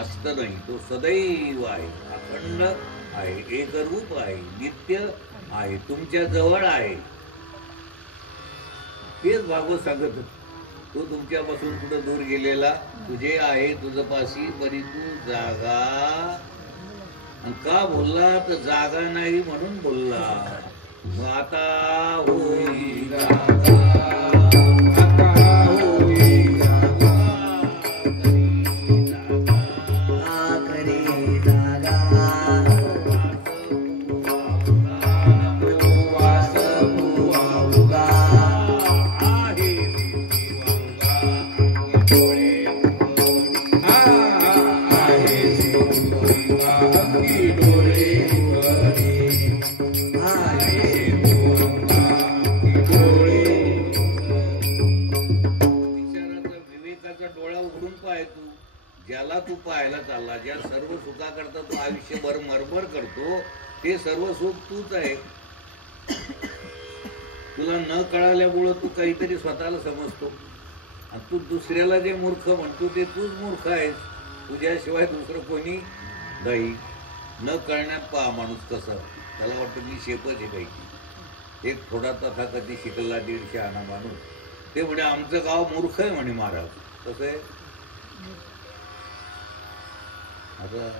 अस्त नाही. तो सदैव आहे, अखंड आहे, एकरूप आहे, नित्य आहे, तुमच्या जवळ आहे. तेच भागवत सांगत होते. तो तुमच्यापासून कुठं दूर गेलेला तुझे आहे तुझं पाशी परी तू जागा. का बोलला तर जागा नाही म्हणून बोलला. मग आता होई जागा, आता होई जागा, आखरी जागा, वास पुवाउगा, ज्याला तू पाहायला चालला, ज्या सर्व सुखाकरता तू आयुष्यभर मरमर करतो ते सर्व सुख तूच आहे. तुला न कळाल्यामुळं तू काहीतरी स्वतःला समजतो आणि तू दुसऱ्याला जे मूर्ख म्हणतो ते तूच मूर्ख आहेस. तुझ्याशिवाय दुसरं कोणी नाही. न कळण्यात पहा माणूस कसं, त्याला वाटतं मी शेपच आहे काही. एक थोडा तथा कधी शिकला 150 आणा माणूस. ते म्हणे आमचं गाव मूर्ख आहे म्हणे महाराज. कसं आहे? आता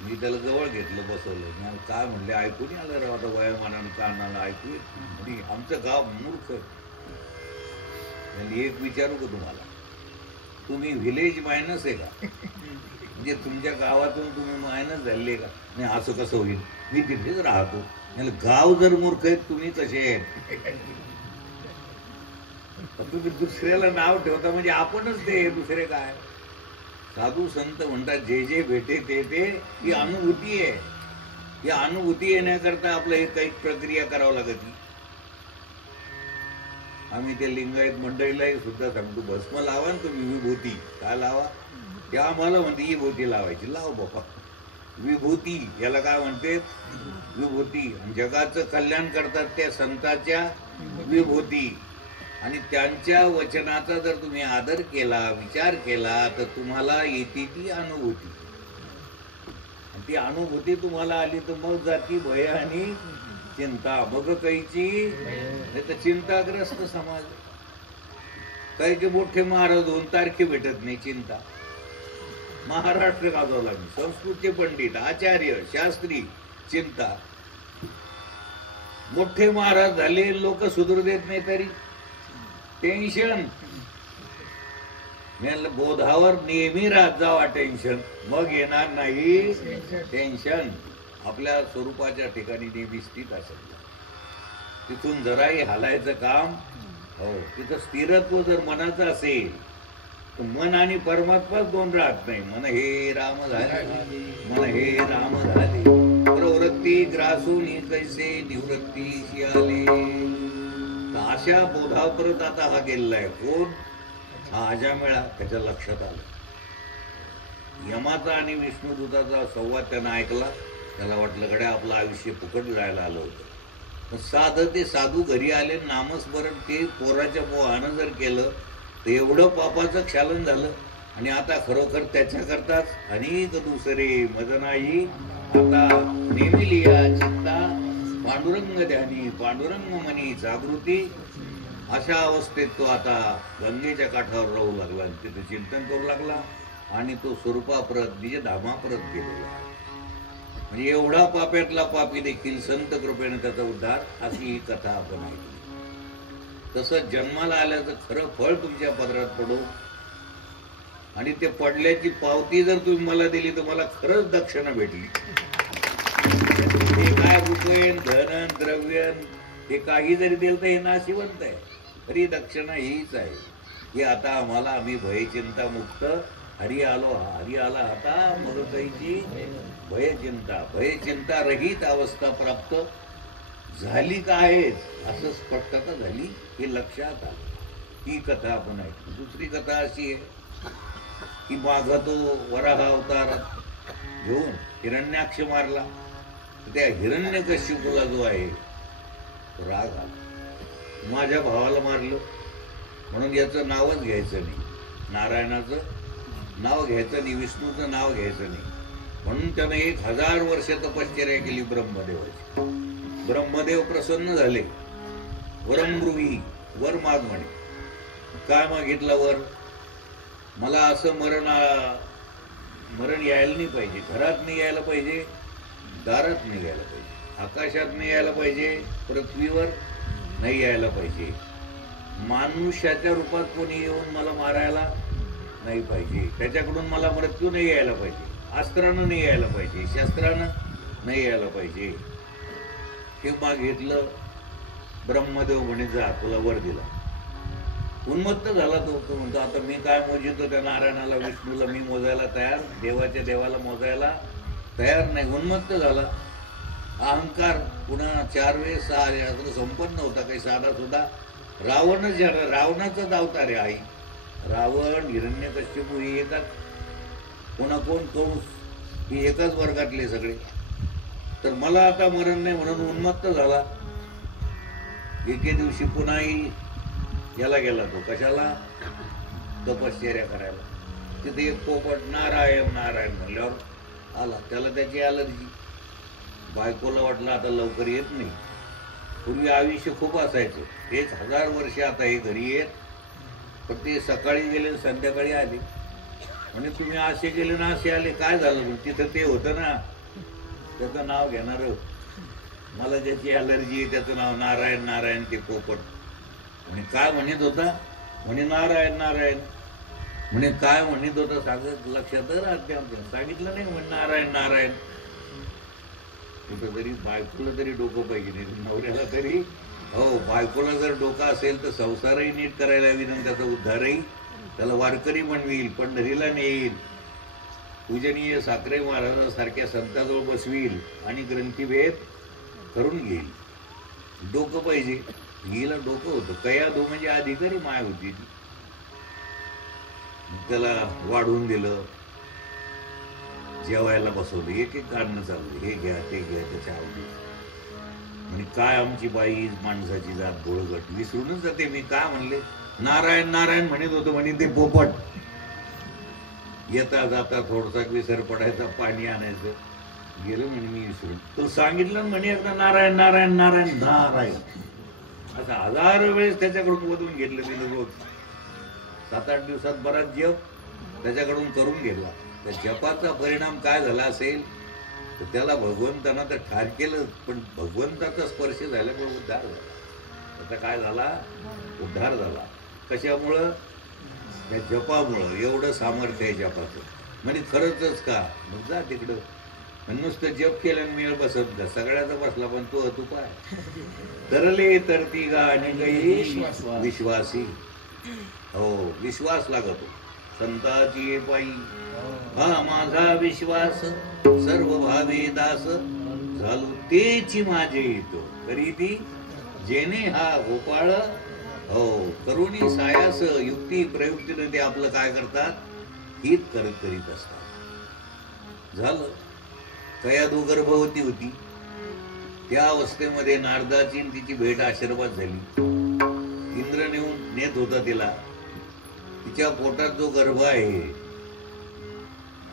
मी त्याला जवळ घेतलं, बसवलं. काय म्हणले, ऐकून आलं राव आता वयामानानं कानाला ऐकू आणि आमचं गाव मूर्ख. एक विचारू का तुम्हाला, तुम्ही व्हिलेज मायनस आहे का? म्हणजे तुमच्या गावातून तुम्ही मायनस झाले का? नाही असं कसं होईल, मी तिथेच राहतो. गाव जर मूर्ख आहेत तुम्ही तसे आहेत. तुम्ही दुसऱ्याला नाव ठेवता म्हणजे आपणच ते, दुसरे काय? साधू संत म्हणतात जे जे भेटे ते ते. ही अनुभूती आहे. या अनुभूती येण्याकरता आपलं हे काही प्रक्रिया करावं लागत. आम्ही ते लिंगायत मंडळीलाही सुद्धा सांगतो, भस्म लावा ना तुम्ही, विभूती काय लावा. त्या आम्हाला म्हणते ही विभूती लावायची. लाव बापा विभूती, याला काय म्हणते? विभूती. आणि जगाचं कल्याण करतात त्या संतांच्या विभूती. आणि त्यांच्या वचनाचा जर तुम्ही आदर केला, विचार केला तर तुम्हाला येते ती अनुभूती. आणि ती अनुभूती तुम्हाला आली तर मग जाती भय आणि चिंता. मग काहीची नाही तर चिंताग्रस्त समाज. काही की मोठे महाराज 2 तारखे भेटत नाही, चिंता. महाराष्ट्र गाजवला मी, संस्कृतचे पंडित, आचार्य, शास्त्री, चिंता. मोठे महाराज झाले, लोक सुधरू देत नाही तरी टेन्शन. बोधावर नेहमी राहत जावा टेन्शन, मग येणार नाही टेन्शन. आपल्या स्वरूपाच्या ठिकाणी नेहमी स्थित असेल, तिथून जराही हालायचं काम. हो, तिथं स्थिरत्व जर मनाचं असेल तर मन आणि परमात्माच 2 राहत नाही. मन हे राम झाले, मन हे राम झाले, प्रवृत्ती ग्रासून कैसे निवृत्ती आले. अशा बोधापर्यंत आता हा गेलेला आहे. कोण? हा अजामेळा. त्याच्या लक्षात आलं. यमाचा आणि विष्णुदूताचा संवाद त्यानं ऐकला. त्याला वाटलं गड्या आपलं आयुष्य फुकट जायला आलं होतं. साधं ते साधू घरी आले, नामस्मरण ते पोराच्या मोहानं जर केलं तर एवढं पापाचं क्षालन झालं. आणि आता खरोखर त्याच्याकरताच अनेक दुसरे मदनाई आता नेहमी लिया चित्ता पांडुरंग ध्यानी पांडुरंग मनी जागृती. अशा अवस्थेत तो आता गंगेच्या काठावर राहू लागला आणि तिथे चिंतन करू लागला. आणि तो स्वरूपाप्रत निज धामाप्रत गेलेला. म्हणजे एवढा पाप्यातला पापी देखील संत कृपेने त्याचा उद्धार, अशी ही कथा आपण ऐकली. तसं जन्माला आल्याचं खरं फळ तुमच्या पदरात पडो. आणि ते पडल्याची पावती जर तुम्ही मला दिली तर मला खरंच दक्षिणा भेटली. होईन धन द्रव्य हे काही जरी दिलं तर हे नाशिवंत आहे, तरी दक्षिणा हीच आहे की आता आम्हाला आम्ही भयचिंता मुक्त हरी आलो, हरी आला आता मग कैची भयचिंता रहित अवस्था प्राप्त झाली का आहे असं स्पष्टता झाली हे लक्षात आलं. ही कथा आपण ऐकली. दुसरी कथा अशी आहे की मागा तो वराह अवतार घेऊन हिरण्याक्ष मारला, त्या हिरण्यकश्यपूला जो आहे तो राग आला, माझ्या भावाला मारलं म्हणून याचं नावच घ्यायचं नाही, नारायणाचं नाव घ्यायचं नाही, विष्णूचं नाव घ्यायचं नाही, म्हणून त्यानं 1000 वर्ष तपश्चर्या केली ब्रह्मदेवाची. ब्रह्मदेव प्रसन्न झाले. वरमृही वर माग म्हणे. काय मागितलं वर? मला असं मरण यायला नाही पाहिजे, घरात नाही यायला पाहिजे, दारात नाही यायला पाहिजे, आकाशात नाही यायला पाहिजे, पृथ्वीवर नाही यायला पाहिजे, मानुष्याच्या रूपात कोणी येऊन मला मारायला नाही पाहिजे, त्याच्याकडून मला मृत्यू नाही यायला पाहिजे, अस्त्रानं नाही यायला पाहिजे, शस्त्रानं नाही यायला पाहिजे. हे मागितलं. ब्रह्मदेव म्हणे जा तुला वर दिला. उन्मत्त झाला तो म्हणतो आता मी काय मोजितो त्या नारायणाला विष्णूला मी मोजायला तयार, देवाच्या देवाला मोजायला तयार नाही. उन्मत्त झाला. अहंकार पुन्हा 4 वेळेस 6 संपन्न होता, काही साधा सुद्धा रावणच झाला. रावणाचाच अवतार आहे आई. रावण हिरण्यकश्यपू ही एकाच, पुन्हा कोण कंस ही एकाच वर्गातले सगळे. तर मला आता मरण नाही म्हणून उन्मत्त झाला. एके दिवशी पुन्हाही याला गेला तो, कशाला? तपश्चर्या करायला. तिथे एक पोपट नारायण नारायण म्हणल्यावर आला. त्याला त्याची अलर्जी. बायकोला वाटलं आता लवकर येत नाही. पूर्वी आयुष्य खूप असायचं, 1000 वर्ष आता हे घरी येत, पण ते सकाळी गेले संध्याकाळी आले. म्हणजे तुम्ही असे गेले ना असे आले, काय झालं? तिथं ते होतं ना, त्याचं नाव घेणार. मला ज्याची अलर्जी आहे त्याचं नाव नारायण नारायण. ते पोपट म्हणे काय म्हणत होता? म्हणे नारायण नारायण. म्हणे काय म्हणत होता सांगत लक्षात राहते, सांगितलं नाही म्हणे नारायण नारायण. कुठं तरी बायकोला तरी डोकं पाहिजे, नाही नवऱ्याला तरी. हो, बायकोला जर डोकं असेल तर संसारही नीट करायला हवी, त्याचा उद्धारही. त्याला वारकरी म्हणवील, पंढरीला नेईल, पूजनीय साखरे महाराजांसारख्या संताजवळ बसवील आणि ग्रंथीभेद करून घेईल. डोकं पाहिजे. हिला डोकं होतं. कयादू म्हणजे अधिकारी माय होती ती. त्याला वाढवून दिलं, जेवायला बसवलं, एक एक काढणं चाललं, हे घ्या ते घ्या त्याच्या आवडी. म्हणजे काय आमची बाई माणसाची जात गोळगट विसरूनच जाते. मी काय म्हणले? नारायण नारायण म्हणत होतो म्हणे ते पोपट. येता जाता थोडसा विसर पडायचा, पाणी आणायचं, गेलं म्हणे मी विसरून. तो सांगितलं म्हणे एकदा नारायण नारायण नारायण नारायण. आता 1000 वेळेस त्याच्याकडून वधून घेतलं तिने. रोज 7-8 दिवसात बराच जप त्याच्याकडून करून घेतला. त्या जपाचा परिणाम काय झाला असेल तर त्याला भगवंतानं तर ठार केलं, पण भगवंताचा स्पर्श झाल्यामुळे उद्धार झाला. त्याचा काय झाला? उद्धार झाला. कशामुळं? त्या जपामुळं. एवढं सामर्थ्य आहे जपाचं. म्हणजे खरंच का? मग जा तिकडं. नुसतं जप केल्यानं मेळ बसत का? सगळ्याचा बसला, पण तू पाय तरले तरती गाणे गई विश्वासी. हो, विश्वास लागतो संताची पायी. हा माझा विश्वास सर्व भावे दास झालो तेची माझे येतो तरी ती जेणे हा गोपाळ. हो, करुणी सायास युक्ती प्रयुक्तीने ते आपलं काय करतात? हित करीत असतात. झालं. कयादू गर्भवती होती. त्या अवस्थेमध्ये नारदाची तिची भेट आशीर्वाद झाली. इंद्र नेत होता तिला. तिच्या पोटात जो गर्भ आहे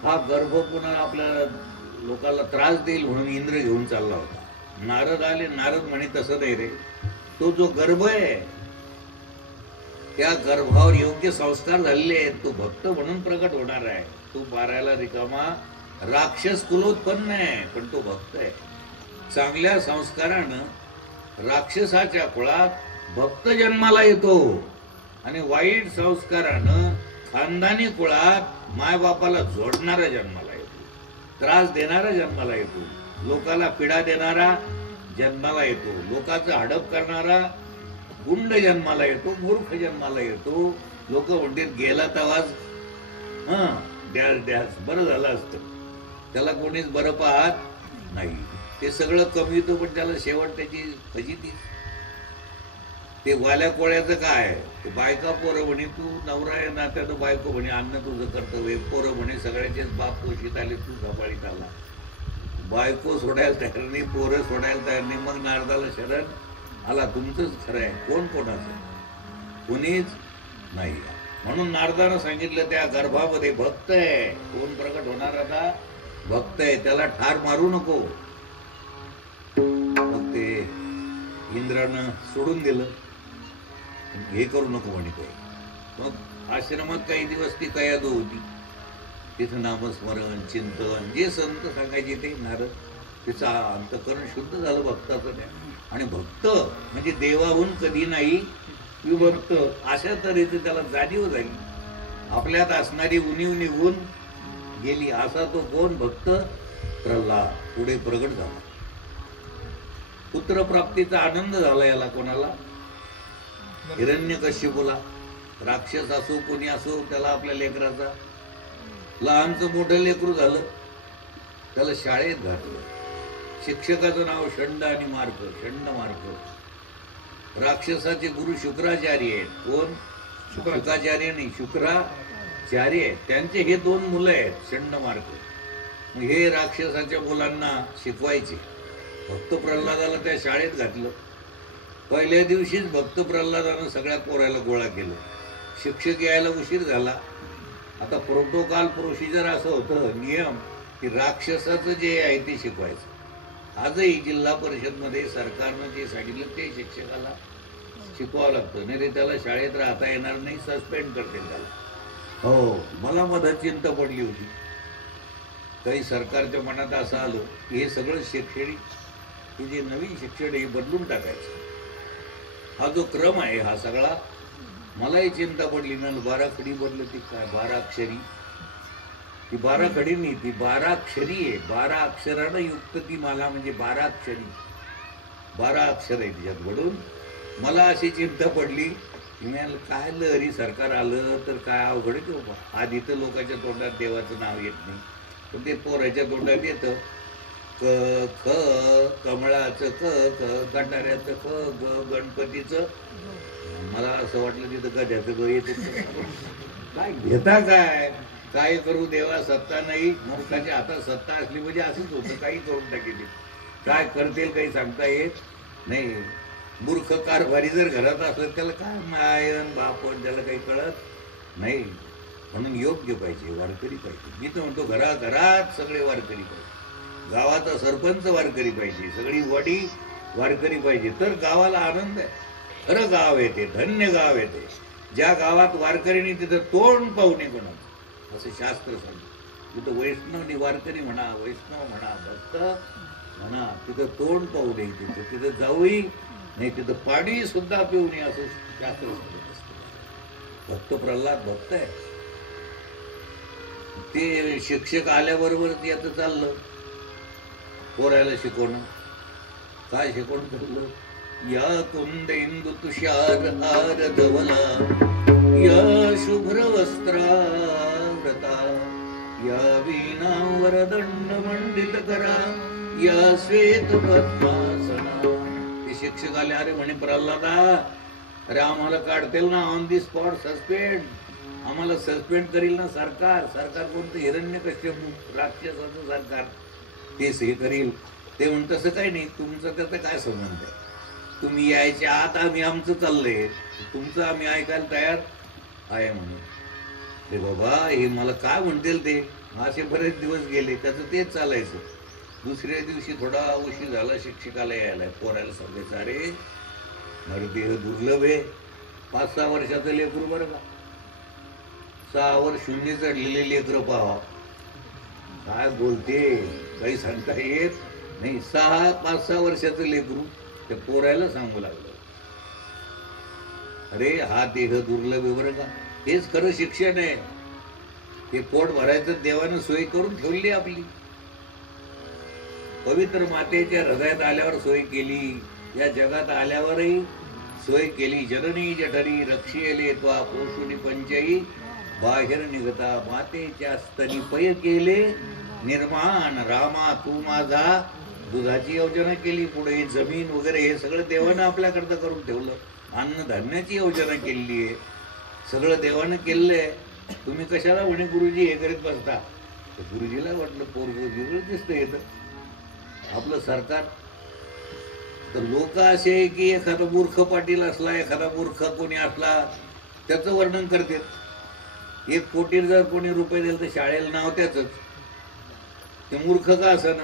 हा गर्भ पुन्हा आपल्या लोकांना त्रास देईल म्हणून इंद्र घेऊन चालला होता. नारद आले. नारद म्हणे तसं नाही रे, तो जो गर्भ आहे त्या गर्भावर योग्य संस्कार झालेले आहेत, तो भक्त म्हणून प्रकट होणार आहे. तो मारायला रिकामा राक्षस कुलोत्पन्न आहे, पण तो भक्त आहे. चांगल्या संस्कारानं राक्षसाच्या कुळात भक्त जन्माला येतो आणि वाईट संस्कारानं खानदानी कुळात मायबापाला जोडणारा जन्माला येतो, त्रास देणारा जन्माला येतो, लोकाला पीडा देणारा जन्माला येतो, लोकांचं हडप करणारा गुंड जन्माला येतो, मूर्ख जन्माला येतो. लोक म्हणतात गेला तवाच डॅस डॅस बरं झालं असतं. त्याला कोणीच बरं पाहत नाही. ते सगळं कमी येतो, पण त्याला शेवट त्याची फजिती. ते वाल्या कोळ्याचं काय, ते बायका पोरं म्हणे तू नवरा आहे ना, त्यानं बायको म्हणे अन्न तुझं कर्तव्य, पोरं म्हणे सगळ्याचेच बाप पोशीत आले, तू झपाळीत आला. बायको सोडायला तयार नाही, पोरं सोडायला तयार नाही. मग नारदाला शरण आला, तुमचंच खरं आहे. कोण कोणाचं? कोणीच नाही. म्हणून नारदानं सांगितलं त्या गर्भामध्ये भक्त आहे. कोण प्रकट होणार आता? भक्त आहे. त्याला ठार मारू नको. मग ते इंद्रानं सोडून दिलं, हे करू नको म्हणे काही. मग आश्रमात काही दिवस ती कयादू होती. तिथं नामस्मरण चिंतन जे संत सांगायचे ते नारद, तिचं अंतःकरण शुद्ध झालं भक्ताचं त्या. आणि भक्त म्हणजे देवाहून कधी नाही विभक्त, अशा तऱ्हेचं त्याला जाणीव झाली. आपल्यात असणारी उणीव निघून गेली. असा तो कोण भक्त? प्रल्हाद. पुढे प्रगट झाला. पुत्रप्राप्तीचा आनंद झाला याला. कोणाला? हिरण्यकश्यपूला. राक्षस असो कोणी असो, त्याला आपल्या लेकराचा, लहानचं मोठं लेकरू झालं, त्याला शाळेत घातलं. शिक्षकाचं नाव षंड आणि मार्ग, षंड मार्ग. राक्षसाचे गुरु शुक्राचार्य आहेत. कोण? शुक्राचार्य नाही, शुक्राचार्य आहेत. त्यांचे हे 2 मुलं आहेत, षंड मार्ग. हे राक्षसाच्या मुलांना शिकवायचे. भक्त प्रल्हादाला त्या शाळेत घातलं. पहिल्या दिवशीच भक्त प्रल्हादानं सगळ्या पोरायला गोळा केलं. शिक्षक यायला उशीर झाला. आता प्रोटोकॉल प्रोसिजर असं होतं, नियम, की राक्षसाचं जे आहे ते शिकवायचं. आजही जिल्हा परिषदमध्ये सरकारनं जे सांगितलं ते शिक्षकाला शिकवावं लागतं, नाही रे त्याला शाळेत राहता येणार नाही, सस्पेंड करतील त्याला. हो, मला मधात चिंता पडली होती. काही सरकारच्या मनात असं आलं की हे सगळं शैक्षणिक, हे जे नवीन शिक्षण हे बदलून टाकायचं. हा जो क्रम आहे हा सगळा, मलाही चिंता पडली ना. 12 खडी बदल ती काय 12 अक्षरी, ती 12 खडी नाही, ती 12 अक्षरी आहे. 12 अक्षरानं युक्त ती माला, म्हणजे 12 अक्षरी, 12 अक्षर आहे तिच्यात. म्हणून मला अशी चिंता पडली की काय लहरी सरकार आलं तर काय अवघड आहे बाबा. आज इथं लोकांच्या तोंडात देवाचं नाव येत नाही, पण ते पोराच्या तोंडात येतं. क ख, कमळाचं क, गटाऱ्याचं क, ग, गणपतीचं. मला असं वाटलं तिथं गध्याचं ग येत. काय घेता काय? काय करू देवा, सत्ता नाही. मूर्खाच्या हातात सत्ता असली म्हणजे असंच होतं, काही करून टाकेल. काय करतील काही सांगता येत नाही. मूर्ख कारभारी जर घरात असलं त्याला काय मायन बापन, त्याला काही कळत नाही. म्हणून योग्य पाहिजे, वारकरी पाहिजे. मी तर म्हणतो घराघरात सगळे वारकरी पाहिजे. गावाचा सरपंच वारकरी पाहिजे, सगळी वाडी वारकरी पाहिजे, तर गावाला आनंद आहे. खरं गाव आहे ते, धन्य गाव आहे ते. ज्या गावात वारकरी नाही तिथं तोंड पाहू नये कोणाचं, असं शास्त्र सांगतं. तिथं वैष्णव वारकरी म्हणा, वैष्णव म्हणा, भक्त म्हणा, तिथं तोंड पाहू नये. तिथं जाऊही नाही, तिथं पाणी सुद्धा पिऊ नये, असं शास्त्र सांगत असतं. भक्त प्रल्हाद भक्त आहे. ते शिक्षक आल्याबरोबर याचं चाललं पोरायला शिकवणं. काय शिकवणं चाललं? या कुंद इंदू तुषार हार धवला, या शुभ्र वस्त्राव्रता, या वीणावर दंड मंडित करा, या श्वेत पद्मासना. ते शिक्षक आले, अरे म्हणे प्रल्हादा, अरे आम्हाला काढतील ना ऑन दी स्पॉट सस्पेंड, आम्हाला सस्पेंड करील ना सरकार. सरकार कोणतं? हिरण्यकश्यपू राक्षसाचं सरकार, तेच हे करील. ते म्हणून तसं काही नाही, तुमचं त्याचा काय संबंध आहे? तुम्ही यायच्या आत आम्ही आमचं चाललंय, तुमचं आम्ही ऐकायला तयार आहे म्हणून. ते बाबा हे मला काय म्हणतील ते. असे बरेच दिवस गेले, त्याचं तेच चालायचं. दुसऱ्या दिवशी थोडा उशीर झाला, शिक्षकाला यायला. पोरायला सांगायचं, अरे नरदेह दुर्लभ आहे. 5-6 वर्षाचं लेकरू बरं का, 6 वर शून्य चढलेले लेकरं पाहा. काय बोलते, काही सांगता येत नाही. 5-6 वर्षाचं लेकरू त्या पोरायला सांगू लागलं, अरे हा देह दुर्लभ आहे बरं का. हेच खरं शिक्षण आहे. हे पोट भरायचं देवानं सोय करून ठेवली आपली. पवित्र मातेच्या हृदयात आल्यावर सोय केली, या जगात आल्यावरही सोय केली. जननी जठरी रक्षियले त्वा पोषुनी पंचई बाहेर निघता मातेच्या स्तनी पय केले निर्माण रामा तू माझा. दुधाची योजना केली, पुढे जमीन वगैरे हे सगळं देवानं आपल्याकरता करून ठेवलं. अन्नधान्याची योजना केलेली आहे, सगळं देवानं केलेलं. तुम्ही कशाला म्हणे गुरुजी हे करीत बसता? गुरुजीला वाटलं पोरग वेगळं दिसतं येतं आपलं सरकार. तर लोक असे आहे की एखादा मूर्ख पाटील असला, एखादा मूर्ख कोणी असला त्याचं वर्णन करतात. 1 कोटी जर कोणी रुपये दिले तर शाळेला नाव त्याच. ते मूर्ख का असं ना,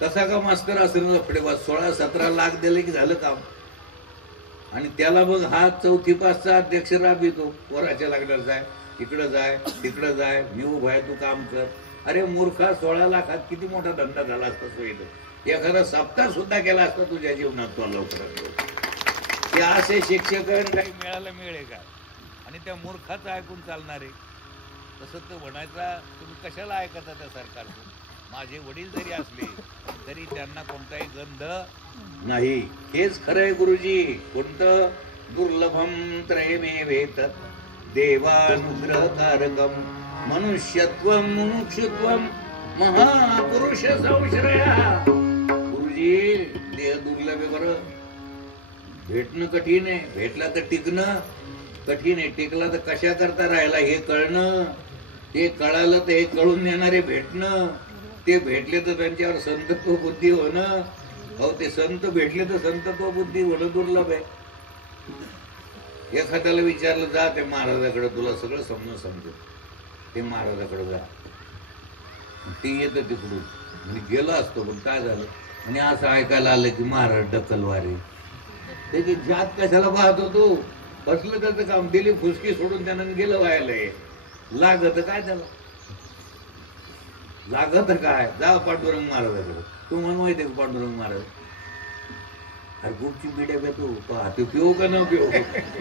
तसा का मास्तर असं ना, पुढे 16-17 लाख दिले की झालं काम. आणि त्याला मग हा 4थी पासचा अध्यक्ष राबवितो, पोराच्या लग्नात जाय, इकडं जाय, तिकडं जाय, मी उभा आहे तू काम कर. अरे मूर्खा, 16 लाखात किती मोठा धंदा झाला असता सोयीचा. एखादा सप्ताह सुद्धा केला असता तुझ्या जीवनात तो लवकरात. ते असे शिक्षक काही मिळायला मिळेल का? आणि त्या मूर्खाचं ऐकून चालणार आहे? तसं तर म्हणायचा तुम्ही कशाला ऐकता त्या सरकारचं? माझे वडील जरी असले तरी त्यांना कोणताही गंध नाही. हेच खरं आहे गुरुजी. कोणतं? दुर्लभम त्रयमेवेत देवानुग्रहकारकम मनुष्यत्वम मुमुक्षुत्वम महापुरुष संश्रया. गुरुजी देह दुर्लभ आहे बरं. भेटणं कठीण आहे, भेटला तर टिकणं कठीण आहे, टिकला तर कशा करता राहिला हे कळणं. ते कळालं तर हे कळून देणारे भेटणं, ते भेटले तर त्यांच्यावर संतत्व बुद्धी होणं. हो, ते संत भेटले तर संतत्व बुद्धी होणं दुर्लभ आहे. एखाद्याला विचारलं जा ते महाराजाकडे, तुला सगळं समजेल. ते महाराजाकडे जा, ते येतं तिकडून. म्हणजे गेलो असतो पण काय झालं, आणि असं ऐकायला आलं की महाराज ढकलवारी. त्याची जात कशाला पाहत होतो? बसलं त्याचं काम, दिली फुसकी सोडून त्यानं गेलं व्हायला. लागत काय त्याला? लागत काय? जा पांडुरंग महाराजाकडे. तू म्हणून माहिती आहे पांडुरंग महाराज अरे गुपची पिढ्या पेतो ते पिऊ का न पिऊ?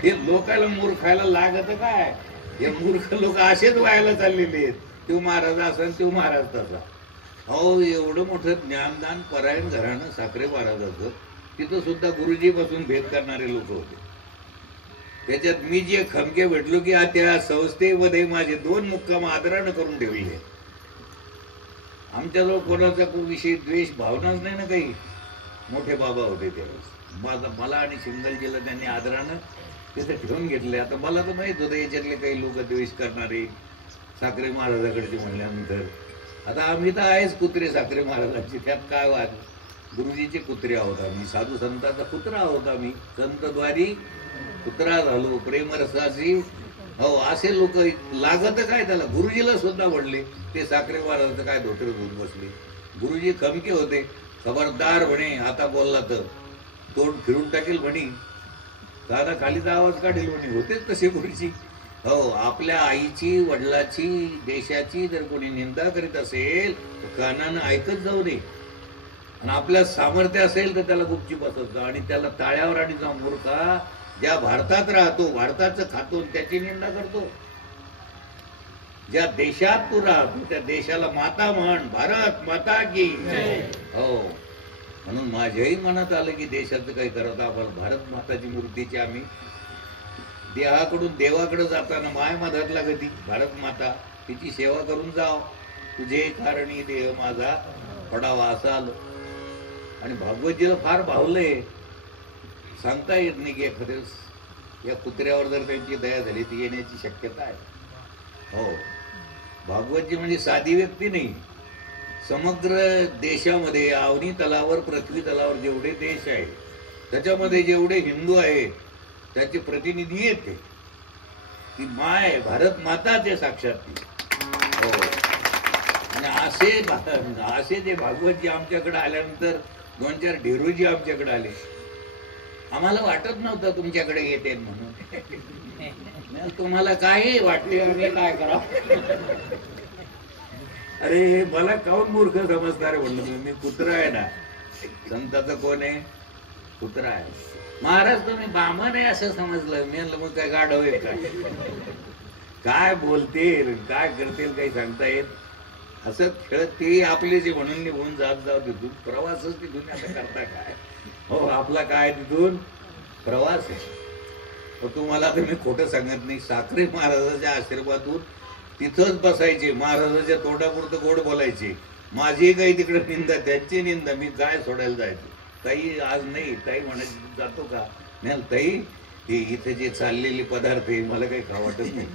हे लोकायला मूर्खायला लागत काय? हे मूर्ख लोक असेच व्हायला चाललेले आहेत. तो महाराज असेल, तो महाराज तसा. हो, एवढं मोठं ज्ञानदान परायण घराणं साखरे महाराजाचं, तिथं सुद्धा गुरुजीपासून भेद करणारे लोक होते. त्याच्यात मी जे खमके भेटलो की त्या संस्थेमध्ये माझे 2 मुक्काम आदरानं करून ठेवले. आमच्याजवळ कोणाचा विषयी द्वेष भावनाच नाही ना काही. मोठे बाबा होते त्यावेळेस. मला आणि शिंगलजीला त्यांनी आदरानं तिथे ठेवून घेतले. आता मला तर माहित होतं याच्यातले काही लोक द्वेष करणारे साखरे महाराजाकडचे म्हणल्यानंतर. आता आम्ही तर आहेच कुत्रे साखरे महाराजांचे, त्यात काय वाद. गुरुजीचे कुत्रे आहोत आम्ही, साधू संतांचा कुत्रा आहोत आम्ही. संतद्वारी कुत्रा झालो प्रेमरसाची. हो, असे लोक लागत काय त्याला? गुरुजीला सुद्धा म्हणले ते साखरे महाराजांचं काय धोतर धुवून बसले. गुरुजी खमके होते, खबरदार म्हणे, आता बोलला तर तोंड फिरून टाकेल म्हणे, दादा खालीचा आवाज काढेल म्हणे. होतेच तसे गुरुजी. हो, आपल्या आईची, वडिलाची, देशाची जर कोणी निंदा करीत असेल तर कानानं ऐकत जाऊ दे. आणि आपल्या सामर्थ्य असेल तर त्याला गुपची बसवतो आणि त्याला टाळ्यावर आणि जाऊन मूर्खा, ज्या भारतात राहतो, भारताचं खातो, त्याची निंदा करतो. ज्या देशात तू राहतो त्या देशाला माता म्हण, भारत माता की. हो, म्हणून माझ्याही मनात आलं की देशाचं काही करत आपण भारत माताची मूर्तीची आम्ही देहाकडून देवाकडे जाताना माय मधातला गती भारत माता, तिची सेवा करून जाव. तुझे कारणी देह माझा पडावा असं आलं. आणि भागवतजीला फार भावलंय. सांगता येत नाही की एखाद्यास या कुत्र्यावर जर त्यांची दया झाली ती येण्याची शक्यता आहे. हो, भागवतजी म्हणजे साधी व्यक्ती नाही. समग्र देशामध्ये अवनी तलावर, पृथ्वी तलावर जेवढे देश आहे त्याच्यामध्ये जेवढे हिंदू आहेत त्याचे प्रतिनिधी येते. ती माय भारत माताचे साक्षात ती. हो, आणि असे जे भागवतजी आमच्याकडे आल्यानंतर 2-4 ढेरूजी आमच्याकडे आले. आम्हाला वाटत नव्हतं तुमच्याकडे येते म्हणून. तुम्हाला काय वाटते आम्ही काय करा? अरे मला काऊन मूर्ख समजणार म्हणलं मी? कुत्रा आहे ना. संताचा कोण आहे? कुत्रा आहे. महाराज तुम्ही बामण आहे असं समजलं. मी म्हणलं मग काय गाढव आहे काय? काय बोलतील काय करतील काही सांगता येत. असं खेळत ते आपले जे म्हणून निघून जात जाऊ तिथून प्रवासच तिथून आता करता काय हो आपला काय तिथून प्रवास आहे. तुम्हाला तर मी खोटं सांगत नाही, साखरे महाराजाच्या आशीर्वादातून तिथंच बसायचे, महाराजाच्या तोंडापुरतं गोड बोलायचे. माझी काही तिकडे निंदा त्यांची निंदा, मी काय सोडायला जायचो. ताई आज नाही, ताई म्हणायची जातो का नाही ताई, हे इथे जे चाललेले पदार्थ आहे मला काही खावं वाटत नाही.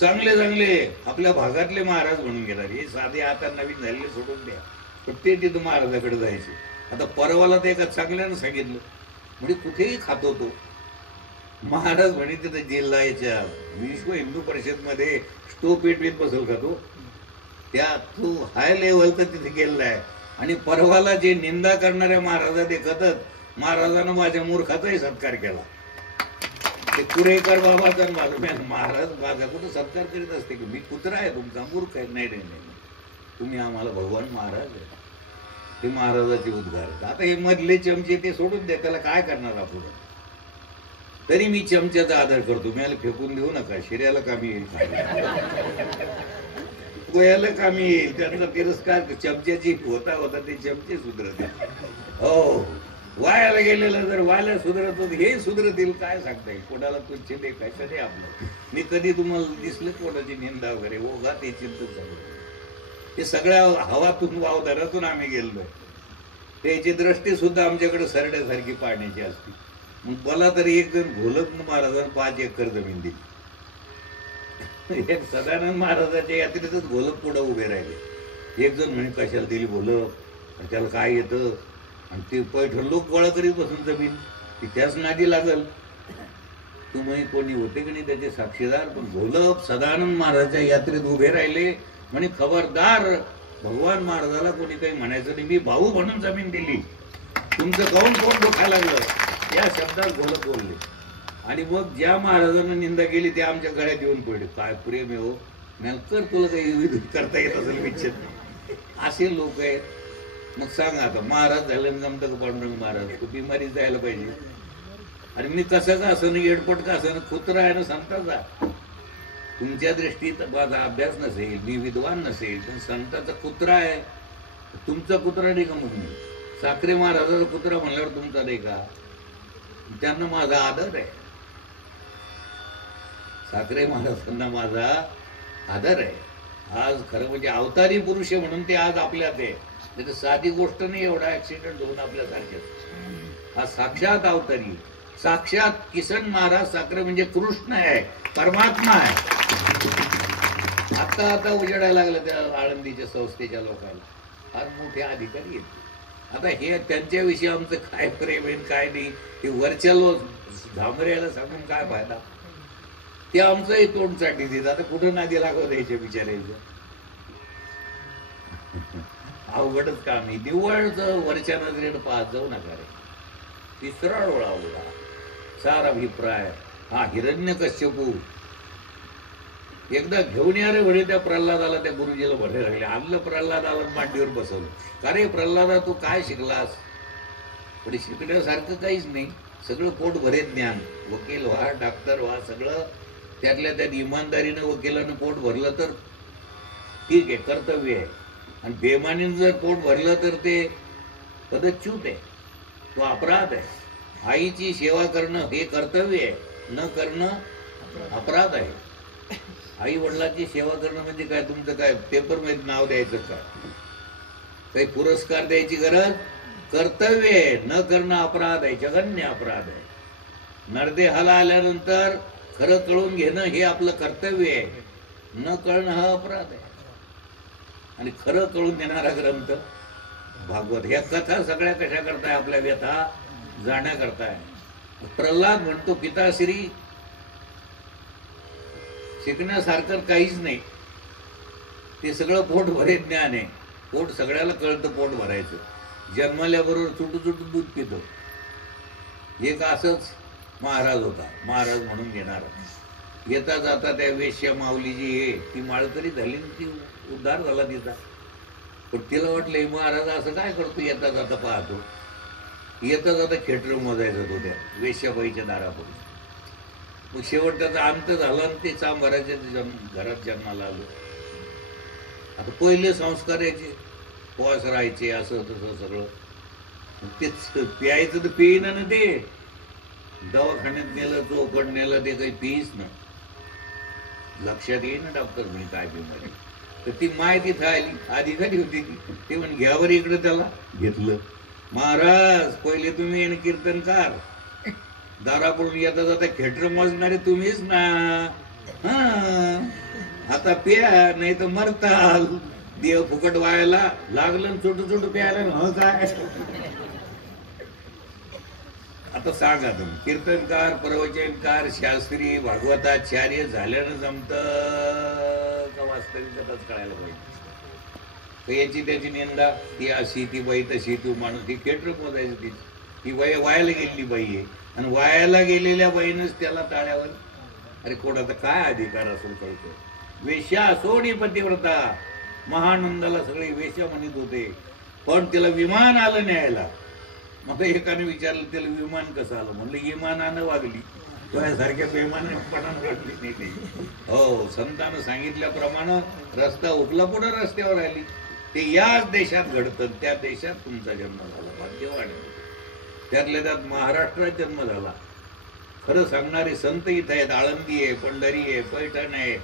चांगले चांगले आपल्या भागातले महाराज म्हणून गेला, हे साधे आता नवीन झालेले सोडून द्या. पण ते तिथं महाराजाकडे जायचे. आता परवाला ते एका चांगल्यानं सांगितलं, म्हणजे कुठेही खातो तो महाराज म्हणे तिथं जिल्ह्याच्या विश्व हिंदू परिषद मध्ये स्टोव पेटवीत बसव का तो, त्या तू हाय लेवल तर तिथे गेलेला आहे. आणि परवाला जे निंदा करणाऱ्या महाराजा देखतच महाराजानं माझ्या मूर्खाचाही सत्कार केला. ते कुरेकर बाबाचा माझा महाराज माझा कुठं सत्कार करीत असते की मी कुत्रा आहे तुमचा, मूर्ख आहे. नाही नाही नाही, तुम्ही आम्हाला भगवान महाराज आहे. ते महाराजाचे उद्गार. आता हे मधले चमचे ते सोडून द्या, त्याला काय करणार आपण. तरी मी चमच्याचा आदर करतो. मी याला फेकून देऊ नका, शिर्याला कामी येईल, गोयाला कामी येईल. त्यांचा तिरस्कार चमच्याची होता होता ते चमचे सुधरत. हो वायाला गेलेलं जर वायला सुधरत होत हे सुधरतील काय सांगता येईल. कोणाला तुच्छ देखाय कधी आपलं. मी कधी तुम्हाला दिसलं कोणाची निंदा वगैरे ओघा ते चिंतून झालं. ते सगळ्या हवातून वावदारातून आम्ही गेलोय. त्याची दृष्टी सुद्धा आमच्याकडे सरड्यासारखी पाण्याची असते. मग मला तरी एक जण घोलत महाराजांना 5 एकर जमीन दिली. एक सदानंद महाराजाच्या यात्रेतच घोलत पुढे उभे राहिले. एक जण म्हणे कशाला दिली घोलत, त्याला काय येतं. आणि ते पैठण लोक गोळा करीत बसून जमीन ती त्याच नादी लागल. तुम्ही कोणी होते की नाही त्याचे साक्षीदार. पण घोलप सदानंद महाराजाच्या यात्रेत उभे राहिले म्हणे खबरदार भगवान महाराजाला कोणी काही म्हणायचं नाही, मी भाऊ म्हणून जमीन दिली, तुमचं काऊन कोण डोखायला लागलं या शब्दात घोलप बोलले. आणि मग ज्या महाराजांना निंदा केली ते आमच्या गळ्यात येऊन पडले. काय प्रेम आहे हो, नंतर तुला काही करता येत असेल विच्छेद. असे लोक आहेत. मग सांग आता महाराज झालं जमतं का पांडुरंग महाराज, तो बिमारी जायला पाहिजे. आणि मी कसं का असं नाही, एडपट का असं कुत्रा आहे ना संताचा. तुमच्या दृष्टीत माझा अभ्यास नसेल, मी विद्वान नसेल, पण संताचा कुत्रा आहे. तुमचा कुत्रा नाही का. मग साखरे महाराजाचा कुत्रा म्हणल्यावर तुमचा नाही का. त्यांना माझा आदर आहे. साखरे महाराजांना माझा आदर आहे. आज खरं म्हणजे अवतारी पुरुष आहे म्हणून ते आज आपल्यात आहे. नाही तर साधी गोष्ट नाही एवढा ऍक्सिडेंट होऊन आपल्यासारखे. हा साक्षात अवतारी, साक्षात किसन महाराज साखरे म्हणजे कृष्ण आहे, परमात्मा आहे. आता आता उजेडायला लागलं त्या आळंदीच्या संस्थेच्या लोकांना. आज मोठे अधिकारी आहेत. आता हे त्यांच्याविषयी आमचं काय प्रेम आहे काय नाही हे वरच्या लोक झामऱ्याला सांगून काय फायदा. ते आमचंही तोंड चाटी देत. आता कुठं नादी लागत याच्या बिचारायचं. अवघडच काम आहे. निव्वळचं वरच्या नजरेनं पाहत जाऊ नका रे. तिसरा डोळा उघडा. सार अभिप्राय हा हिरण्यकश्यपू एकदा घेऊन या रे म्हणे त्या प्रल्हादाला. त्या गुरुजीला म्हणायला लागले. आणलं प्रल्हादाला मांडीवर बसवलं. का रे प्रल्हादा तू काय शिकलास. पण शिकण्यासारखं काहीच नाही. सगळं पोट भरे ज्ञान. वकील व्हा, डॉक्टर व्हा, सगळं त्यातल्या त्यात इमानदारीनं वकिलानं पोट भरलं तर ठीक आहे, कर्तव्य आहे. आणि बेमानीनं जर पोट भरलं तर ते पदच्युत आहे, तो अपराध आहे. आईची सेवा करणं हे कर्तव्य आहे, न करणं अपराध आहे. आई वडिलांची सेवा करणं म्हणजे काय तुमचं काय पेपरमध्ये नाव द्यायचं काय, काही पुरस्कार द्यायची गरज. कर्तव्य आहे, न करणं अपराध आहे, जघन्य अपराध आहे. नरदेहाला आल्यानंतर खरं कळून घेणं हे आपलं कर्तव्य आहे, न कळणं हा अपराध आहे. आणि खरं कळून देणारा ग्रंथ भागवत. ह्या कथा सगळ्या कशा करताय, आपल्या व्यथा जाण्या करताय. प्रल्हाद म्हणतो पिताश्री शिकण्यासारखं काहीच नाही, ते सगळं पोट भरे ज्ञान आहे. पोट सगळ्याला कळतं पोट भरायचं. जन्मल्याबरोबर चुटू चुटू दूध पितो. एक असंच महाराज होता, महाराज म्हणून घेणारा. येता जाता त्या वेश्या माऊली जी आहे ती माळकरी झाली, ती उद्धार झाला तिचा. पण तिला वाटलं महाराज असं काय करतो, येता जाता पाहतो. येता जाता खेटर मोजायचं तो त्या वेश्याबाईच्या दारापुढे. मग शेवट त्याचा अंत झाला आणि ते चांभाराच्या घरात जन्माला आलो. आता पहिले संस्कार यायचे, उपवास राहायचे, असं तसं सगळं. तेच प्यायचं तर पेईना ना ते. दवाखान्यात नेलं, चोकड नेलं, ते काही पेईच ना. लक्षात येईल ना डॉक्टर मी काय बिमारी. तर ती माय तिथं आली, अधिकारी होती ती. ते म्हणे घ्यावर इकडे, त्याला घेतलं. महाराज पहिले तुम्ही कीर्तनकार, दाराकडून येता जाता खेटर मोजणारे तुम्हीच ना. हा आता प्या, नाही तर मरताल. देव फुकट व्हायला लागलं, छोटं छोटं प्यायला. हो काय आता सांगा तुम्ही, कीर्तनकार, प्रवचनकार, शास्त्री, भागवताचार्य झाल्यानं जमत का वास्तविकताच कळायला पाहिजे. तर याची त्याची निंदा, ती अशी, ती बाई तशी, तू माणूस, ती खेटर पोजायची. ती बाई वायाला गेलेली बाई आहे, आणि वायाला गेलेल्या बाईनच त्याला टाळ्यावर. अरे कोणाचा काय अधिकार असेल कळतो. वेश्या सोडी पतिव्रता, महानंदाला सगळे वेश्या म्हणत होते, पण त्याला विमान आलं न्यायला. मग एकाने विचारलं त्याला विमान कसं आलं. म्हणलं इमानानं वागली, तुझ्यासारख्या बेमानपणानं वागली नाही ते. हो, संतानं सांगितल्याप्रमाणे रस्ता उपला, पुढे रस्त्यावर आली. ते याच देशात घडतं, त्या देशात तुमचा जन्म झाला. भाग्यवान. त्यातल्या त्यात महाराष्ट्रात जन्म झाला. खरं सांगणारे संत इथं आहेत. आळंदी आहे, पंढरी आहे, पैठण आहे,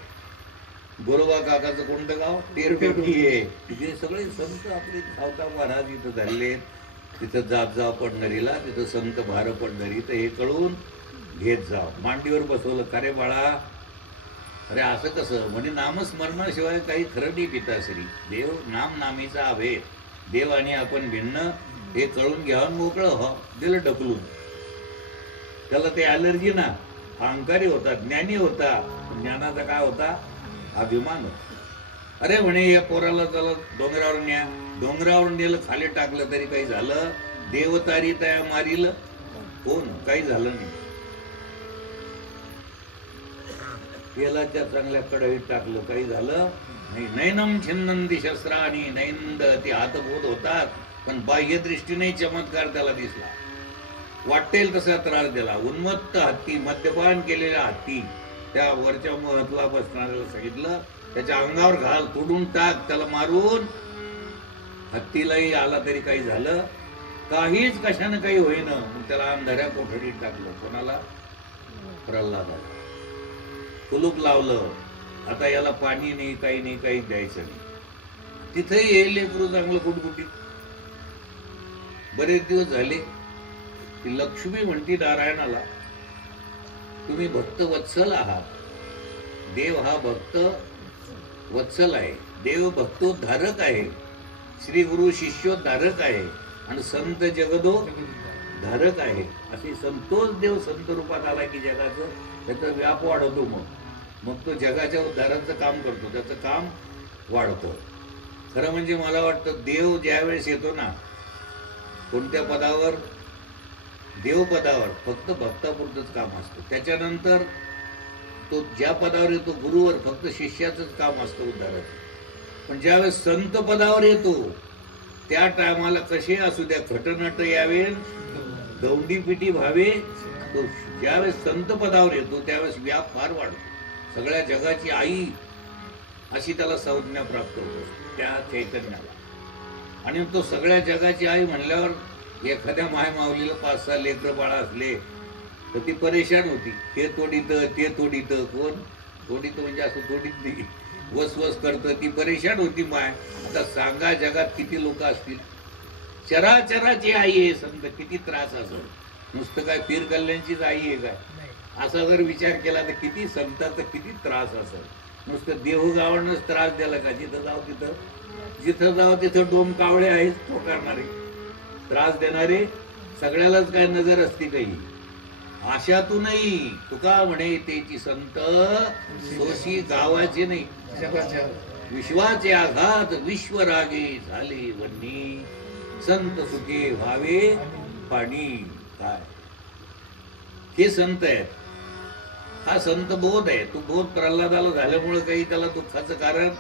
गोरोबा काकाचं कोणतं गाव, तेरपेटी आहे. तिथे सगळे संत आपले सावकार महाराज इथं झालेले. तिथं जात जाव पंढरीला, तिथं संत भार पंढरी. तर हे कळून घेत जाव. मांडीवर बसवलं, का रे बाळा, अरे असं कसं. म्हणजे नामस्मरणाशिवाय काही खरं नाही पिताश्री. देव नाम नामीचा अभेद, देव आणि आपण भिन्न, हे कळून घ्यावं, मोकळं हो. दिलं ढकलून. त्याला ते ॲलर्जी ना. अहंकारी होता, ज्ञानी होता. ज्ञानाचा काय होता, अभिमान होता. अरे म्हणे या पोराला त्याला डोंगरावर न्या. डोंगरावर नेलं, खाली टाकलं तरी काही झालं. देवतारी त्या मारील, कोण काही झालं नाही. तेलाच्या चांगल्या कढईत टाकलं, काही झालं नाही. नैनम छिन्नंती शस्त्रानी नैंद, ते हातबोध होतात, पण बाह्य दृष्टीने चमत्कार त्याला दिसला. वाटेल तसा त्रास दिला. उन्मत्त हत्ती, मद्यपान केलेला हत्ती, त्या वरच्या महत्वाला बसणाऱ्याला सांगितलं, त्याच्या अंगावर घाल, तोडून टाक, त्याला मारून. हत्तीलाही आला तरी काही झालं, काहीच कशानं काही होईना. मग त्याला अंधाऱ्या कोठडीत टाकलं. कोणाला, प्रल्हादाला. कुलूप लावलं. आता याला पाणी नाही, काही नाही, काही द्यायचं नाही. तिथेही हे लेकरू चांगलं कुटकुटीत. बरेच दिवस झाले. ती लक्ष्मी म्हणती नारायणाला, तुम्ही भक्त वत्सल आहात. देव हा भक्त वत्सल आहे. देव भक्तोद्धारक आहे. श्री गुरु शिष्योद्धारक आहे, आणि संत जगदो धारक आहे. असे संतोष देव संत रूपात आला की जगाचं त्याचा व्याप वाढवतो. मग तो जगाच्या उद्धाराचं काम करतो, त्याचं काम वाढतो. खरं म्हणजे मला वाटतं देव ज्यावेळेस येतो ना कोणत्या पदावर, देवपदावर फक्त भक्तापुरतंच काम असतं. त्याच्यानंतर तो ज्या पदावर येतो गुरुवर फक्त शिष्याचंच काम असतं उद्धाराचं. पण ज्यावेळेस संत पदावर येतो त्या टायमाला कसे असू द्या, खटनट यावे, दौंडीपिटी व्हावे. तो ज्यावेळेस संत पदावर येतो त्यावेळेस व्याप फार वाढतो. सगळ्या जगाची आई अशी त्याला संज्ञा प्राप्त होतो त्या चैतन्याला. आणि तो सगळ्या जगाची आई म्हणल्यावर एखाद्या माय माऊलीला 5-6 लेकरं बाळा असले तर ती परेशान होती. ते तोडीत, ते तोडीत. कोण तोडीत म्हणजे असं तोडीत नाही, वसवस करतं. ती परेशान होती माय. आता सांगा जगात किती लोक असतील. चराचराची आई आहे संत. किती त्रास असेल. नुसतं काय पीर कल्याणचीच आई आहे काय, असा जर विचार केला तर किती संतांचा किती त्रास असेल. नुसतं देहूगावानंच त्रास दिला का, जिथं जाऊ तिथं, जिथं जाऊ तिथं डोम कावळे आहेत तो करणारे, त्रास देणारे. सगळ्यालाच काय नजर असते काही. आशातूनही तुका म्हणे तेची संत सोशी गावाचे नाही जगाच्या. विश्वाचे आघात विश्वरागे झाले वन्नी, संत सुखे व्हावे पाणी. काय हे संत आहेत. हा संत बोध आहे. तो बोध प्रल्हादाला झाल्यामुळे काही त्याला दुःखाचं कारण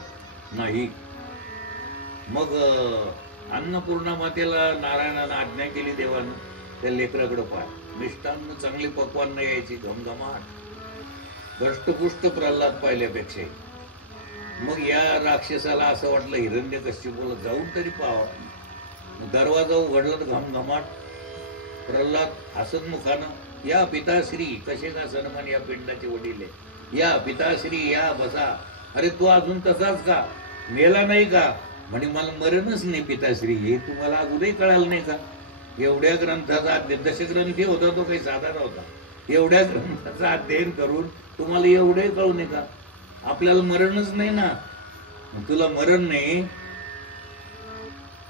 नाही. मग अन्नपूर्णा मातेला नारायणानं आज्ञा केली देवानं, त्या लेकराकडे पाय. मिष्टान्न चांगली पक्वान्न यायची, घमघमाट. दष्टपुष्ट प्रल्हाद पाहिल्यापेक्षा मग या राक्षसाला असं वाटलं हिरण्यकश्यपूला जाऊन तरी पाहावा. दरवाजा उघडला तर घमघमाट. प्रल्हाद हसतमुखानं, या पिताश्री, कसे का सन्मान या पिंडाचे वडील आहे, या पिताश्री या बसा. अरे तू अजून तसाच का, मेला नाही का? म्हणे मला मरणच नाही पिताश्री. हे तुम्हाला अगोदरही कळालं नाही का? एवढ्या ग्रंथाचा अध्ययन, दशग्रंथी होता तो, काही साधा नव्हता. एवढ्या ग्रंथाचं अध्ययन करून तुम्हाला एवढे कळू नये का? आपल्याला मरणच नाही ना. तुला मरण नाही,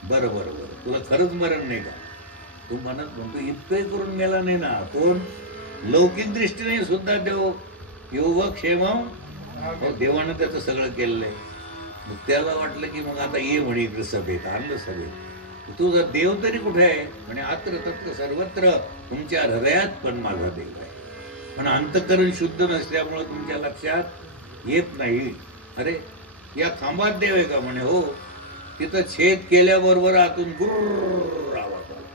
बरं बरं बरं, तुला खरंच मरण नाही का? तू म्हणतो इतकंही करून मेला नाही ना. कोण? लौकिक दृष्टीने सुद्धा देव योगक्षेम, देवानं त्याचं सगळं केलेलं. मग त्याला वाटलं की मग आता ये म्हणे इकडे सभेत, आणलं सभेत. तुझा देव तरी कुठे आहे? म्हणे अत्र तत्र सर्वत्र तुमच्या हृदयात पण माझा देव आहे, पण अंतःकरण शुद्ध नसल्यामुळे तुमच्या लक्षात येत नाही. अरे या खांबात देव आहे का? म्हणे हो. तिथं छेद केल्याबरोबर आतून गुर्र आवाज आला.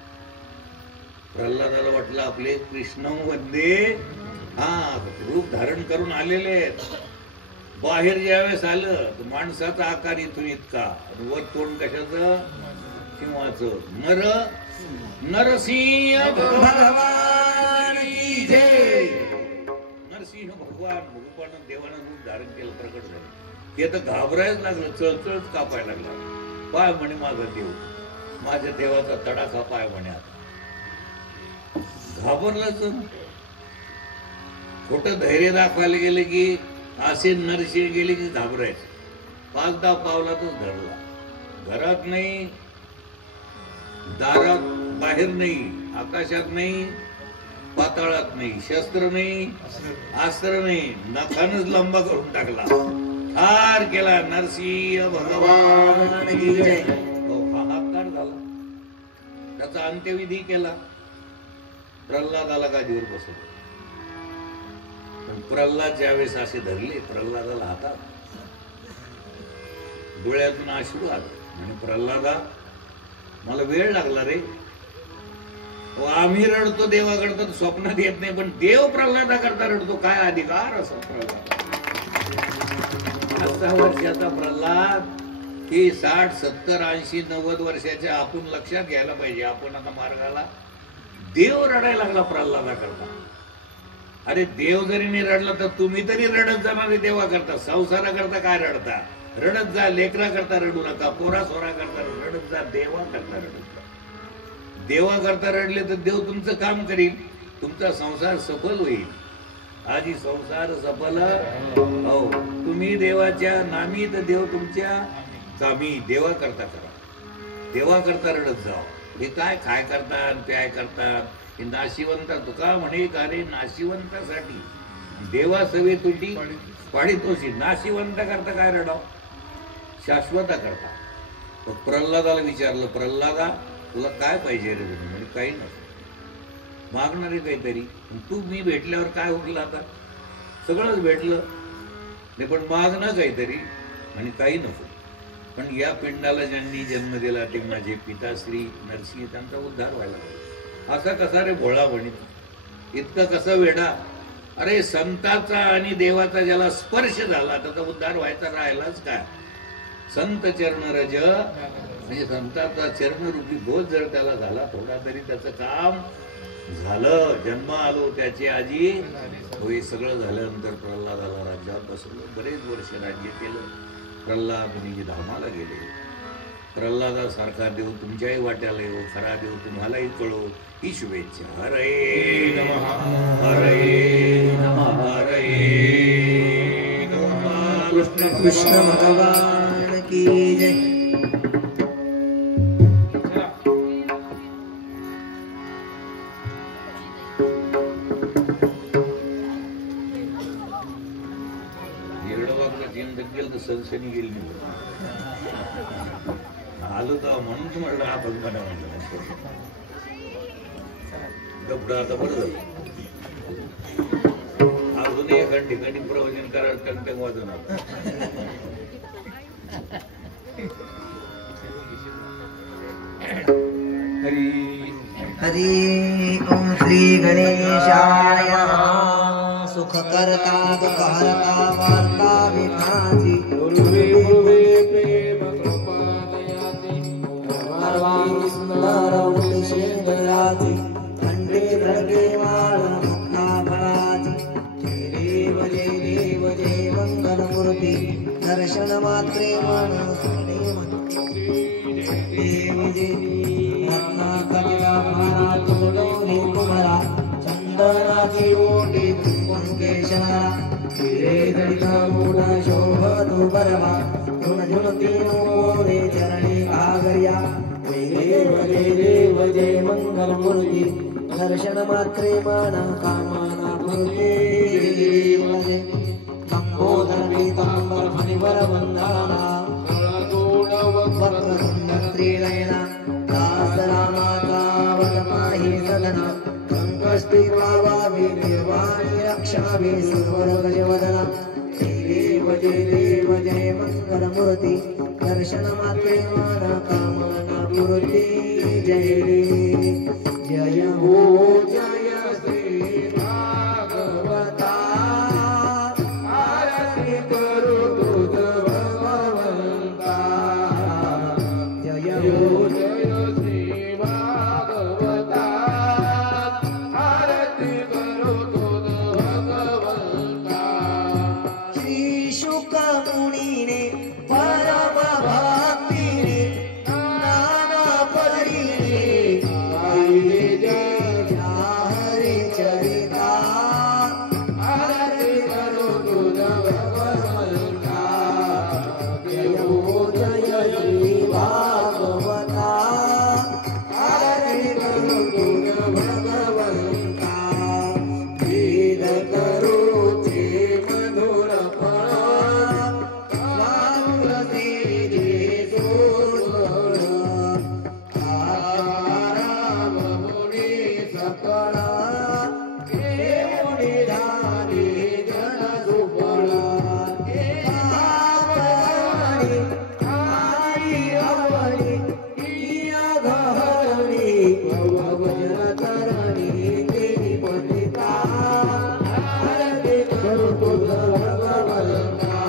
प्रल्हादाला वाटलं आपले कृष्ण वंदे रूप धारण करून आलेले आहेत. बाहेर ज्यावेळेस आलं तर माणसाचा आकार इथून इतका, वर तोंड कशाचं? सिंहाचं. नरसिंह भगवान की जय. नरसिंह भगवान भगवान देवानं रूप धारण केलं, प्रकट झालं. ते तर घाबरायच लागलं, चळचळच कापायला लागला. पाय म्हणे माझा देव, माझ्या देवाचा तडाखा पाय म्हणे. आता घाबरलाच. खोटं धैर्य दाखवायला गेले की असे नरसिंह गेले की घाबरायचे. 5-10 पावलातच धरला. घरात नाही, दारात बाहेर नाही, आकाशात नाही, पाताळात नाही, शस्त्र नाही, अस्त्र नाही, नखानच लंबा करून टाकला, ठार केला. नरसिंह भगवान की जय. हाहाकार झाला. त्याचा अंत्यविधी केला. प्रल्हादाला गादीवर बसवलं. पण प्रल्हाद ज्यावेळेस असे धरले, प्रल्हादाला हातात डोळ्यातून अश्रू आले. म्हणजे प्रल्हादा, मला वेळ लागला रे. आम्ही रडतो देवाकडे, स्वप्नात येत नाही, पण देव प्रल्हादाकरता रडतो. काय अधिकार असं प्रल्हाद? 8 वर्षाचा प्रल्हाद, की 60, 70, 80, 90 वर्षाच्या. आपण लक्षात घ्यायला पाहिजे, आपण आता मार्गाला. देव रडायला लागला प्रल्हादाकरता. अरे देव जरी नाही रडला तर तुम्ही तरी रडत जाणार देवा करता. संसारा करता काय रडता? रडत जा. लेकरा करता रडू नका, पोरा सोरा करता रडत जा, देवा करता रडत जा. देवा करता रडले तर देव तुमचं काम करील, तुमचा संसार सफल होईल. आधी संसार सफल हो. तुम्ही देवाच्या नामी तर देव तुमच्या कामी. देवा करता करा, देवा करता रडत जाओ. हे काय काय करतात, काय करतात? हे नाशिवंत. तुका म्हणे का रे, नाशिवंतासाठी देवा सवे तुटी पाडितोशी. नाशिवंत करता काय रडाव? शाश्वता करता. प्रल्हादाला विचारलं, प्रल्हादा तुला काय पाहिजे रे? म्हणजे काही नको, मागणारे काहीतरी. तू मी भेटल्यावर काय उरलं आता? सगळंच भेटलं नाही, पण मागणं काहीतरी. आणि काही नको. पण या पिंडाला ज्यांनी जन्म दिला ते माझे पिताश्री नरसिंह, त्यांचा उद्धार व्हायला पाहिजे. असा कसा रे भोळा म्हणित, इतका कसा वेडा? अरे संताचा आणि देवाचा ज्याला स्पर्श झाला त्याचा उद्धार व्हायचा राहिलाच काय? संत चरण रज, म्हणजे संताचा चरणरूपी बोध जर त्याला झाला थोडा तरी त्याचं काम झालं. जन्म आलो त्याची आजी होई. सगळं झाल्यानंतर प्रल्हादाला राज्यात बसवलं. बरेच वर्ष राज्य केलं. प्रल्हाद मुनी धामाला गेले. प्रल्हादासारखा देव तुमच्याही वाट्याला येऊ, खरा देव तुम्हालाही कळो, ही शुभेच्छा. हरे नमः, हरे नमः, हरे नमः. कृष्ण भगवान की जय. सनसनी गेली आलो तर म्हणून तुम्हाला हा भगवान म्हटलं. गपडा आता बरं झालं. अजून एका ठिकाणी प्रवचन करायला कंटक वाजवणार. हरी हरी. ओम श्री गणेशाय नमः. सुख करता दुख हरता वार्ता विघ्नाची. पूर्वे प्रेम कृपा दयाती सर्वांगी सुंदर उल्लेशेंद्राची खंडे धडके माळ मुक्ताफळाची जय देव जय मंगलमूर्ती दर्शन मात्रे मन सोने देव जय रत्नाकरिला महाराज डोले कुमारा चंदनाची ओटी कुंकुम केशरा हिरे दळिता मोठा शोभतो बरवा धुन धुन तीनो मोरे चरणी घागर्या देव जय मंगलमूर्ती दर्शन मात्रे माना कामना पूर्ते देव जय संबोधन पीतांबर फणिवर वंदना वक्रतुंड त्रिनयना दास रामाचा वदमाहि सदना कंकस्ति पावामि निर्वाणि रक्षामि सर्वगजवदना देव जय मंगलमूर्ति दर्शन मात्रे माना कामना पूर्ति जय हो जय श्री भागवता आरती करू तुझ भगवंता जय हो जय श्री भागवता आरती करो तुझ भगवंता श्री शुक मुनीने परम भक्तीने नाना परीने गायले जय हरे चरिता आरती करो तुझ भगवंता जय हो जय श्री भागवता आरती करो तुझ भगवंता वेद करो चे मधुर फळ लागते जे सोड आकाराम मुनी सकळ देवणी धारी जन सुफळ आकाराणी आई आवडी इया घहरणी भवभजन करणी देवी पतिता आरती करू तुझ भगवंता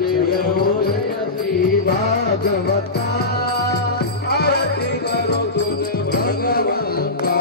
जय हो जय श्री भागवता आरती करो तुझ भगवंता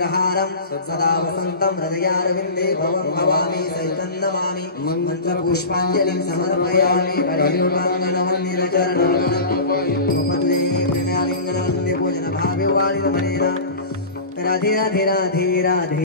चन्द्रहारं सदा वसन्तं हृदयारविन्दे भवं भवामि सहितं नमामि मन्त्रपुष्पाञ्जलिं समर्पयामि कलियुगाङ्गनवन्दितचरणपद्मे प्रेमालिङ्गनवन्द्य पूजनभावे वालिदमनेन राधे राधे राधे राधे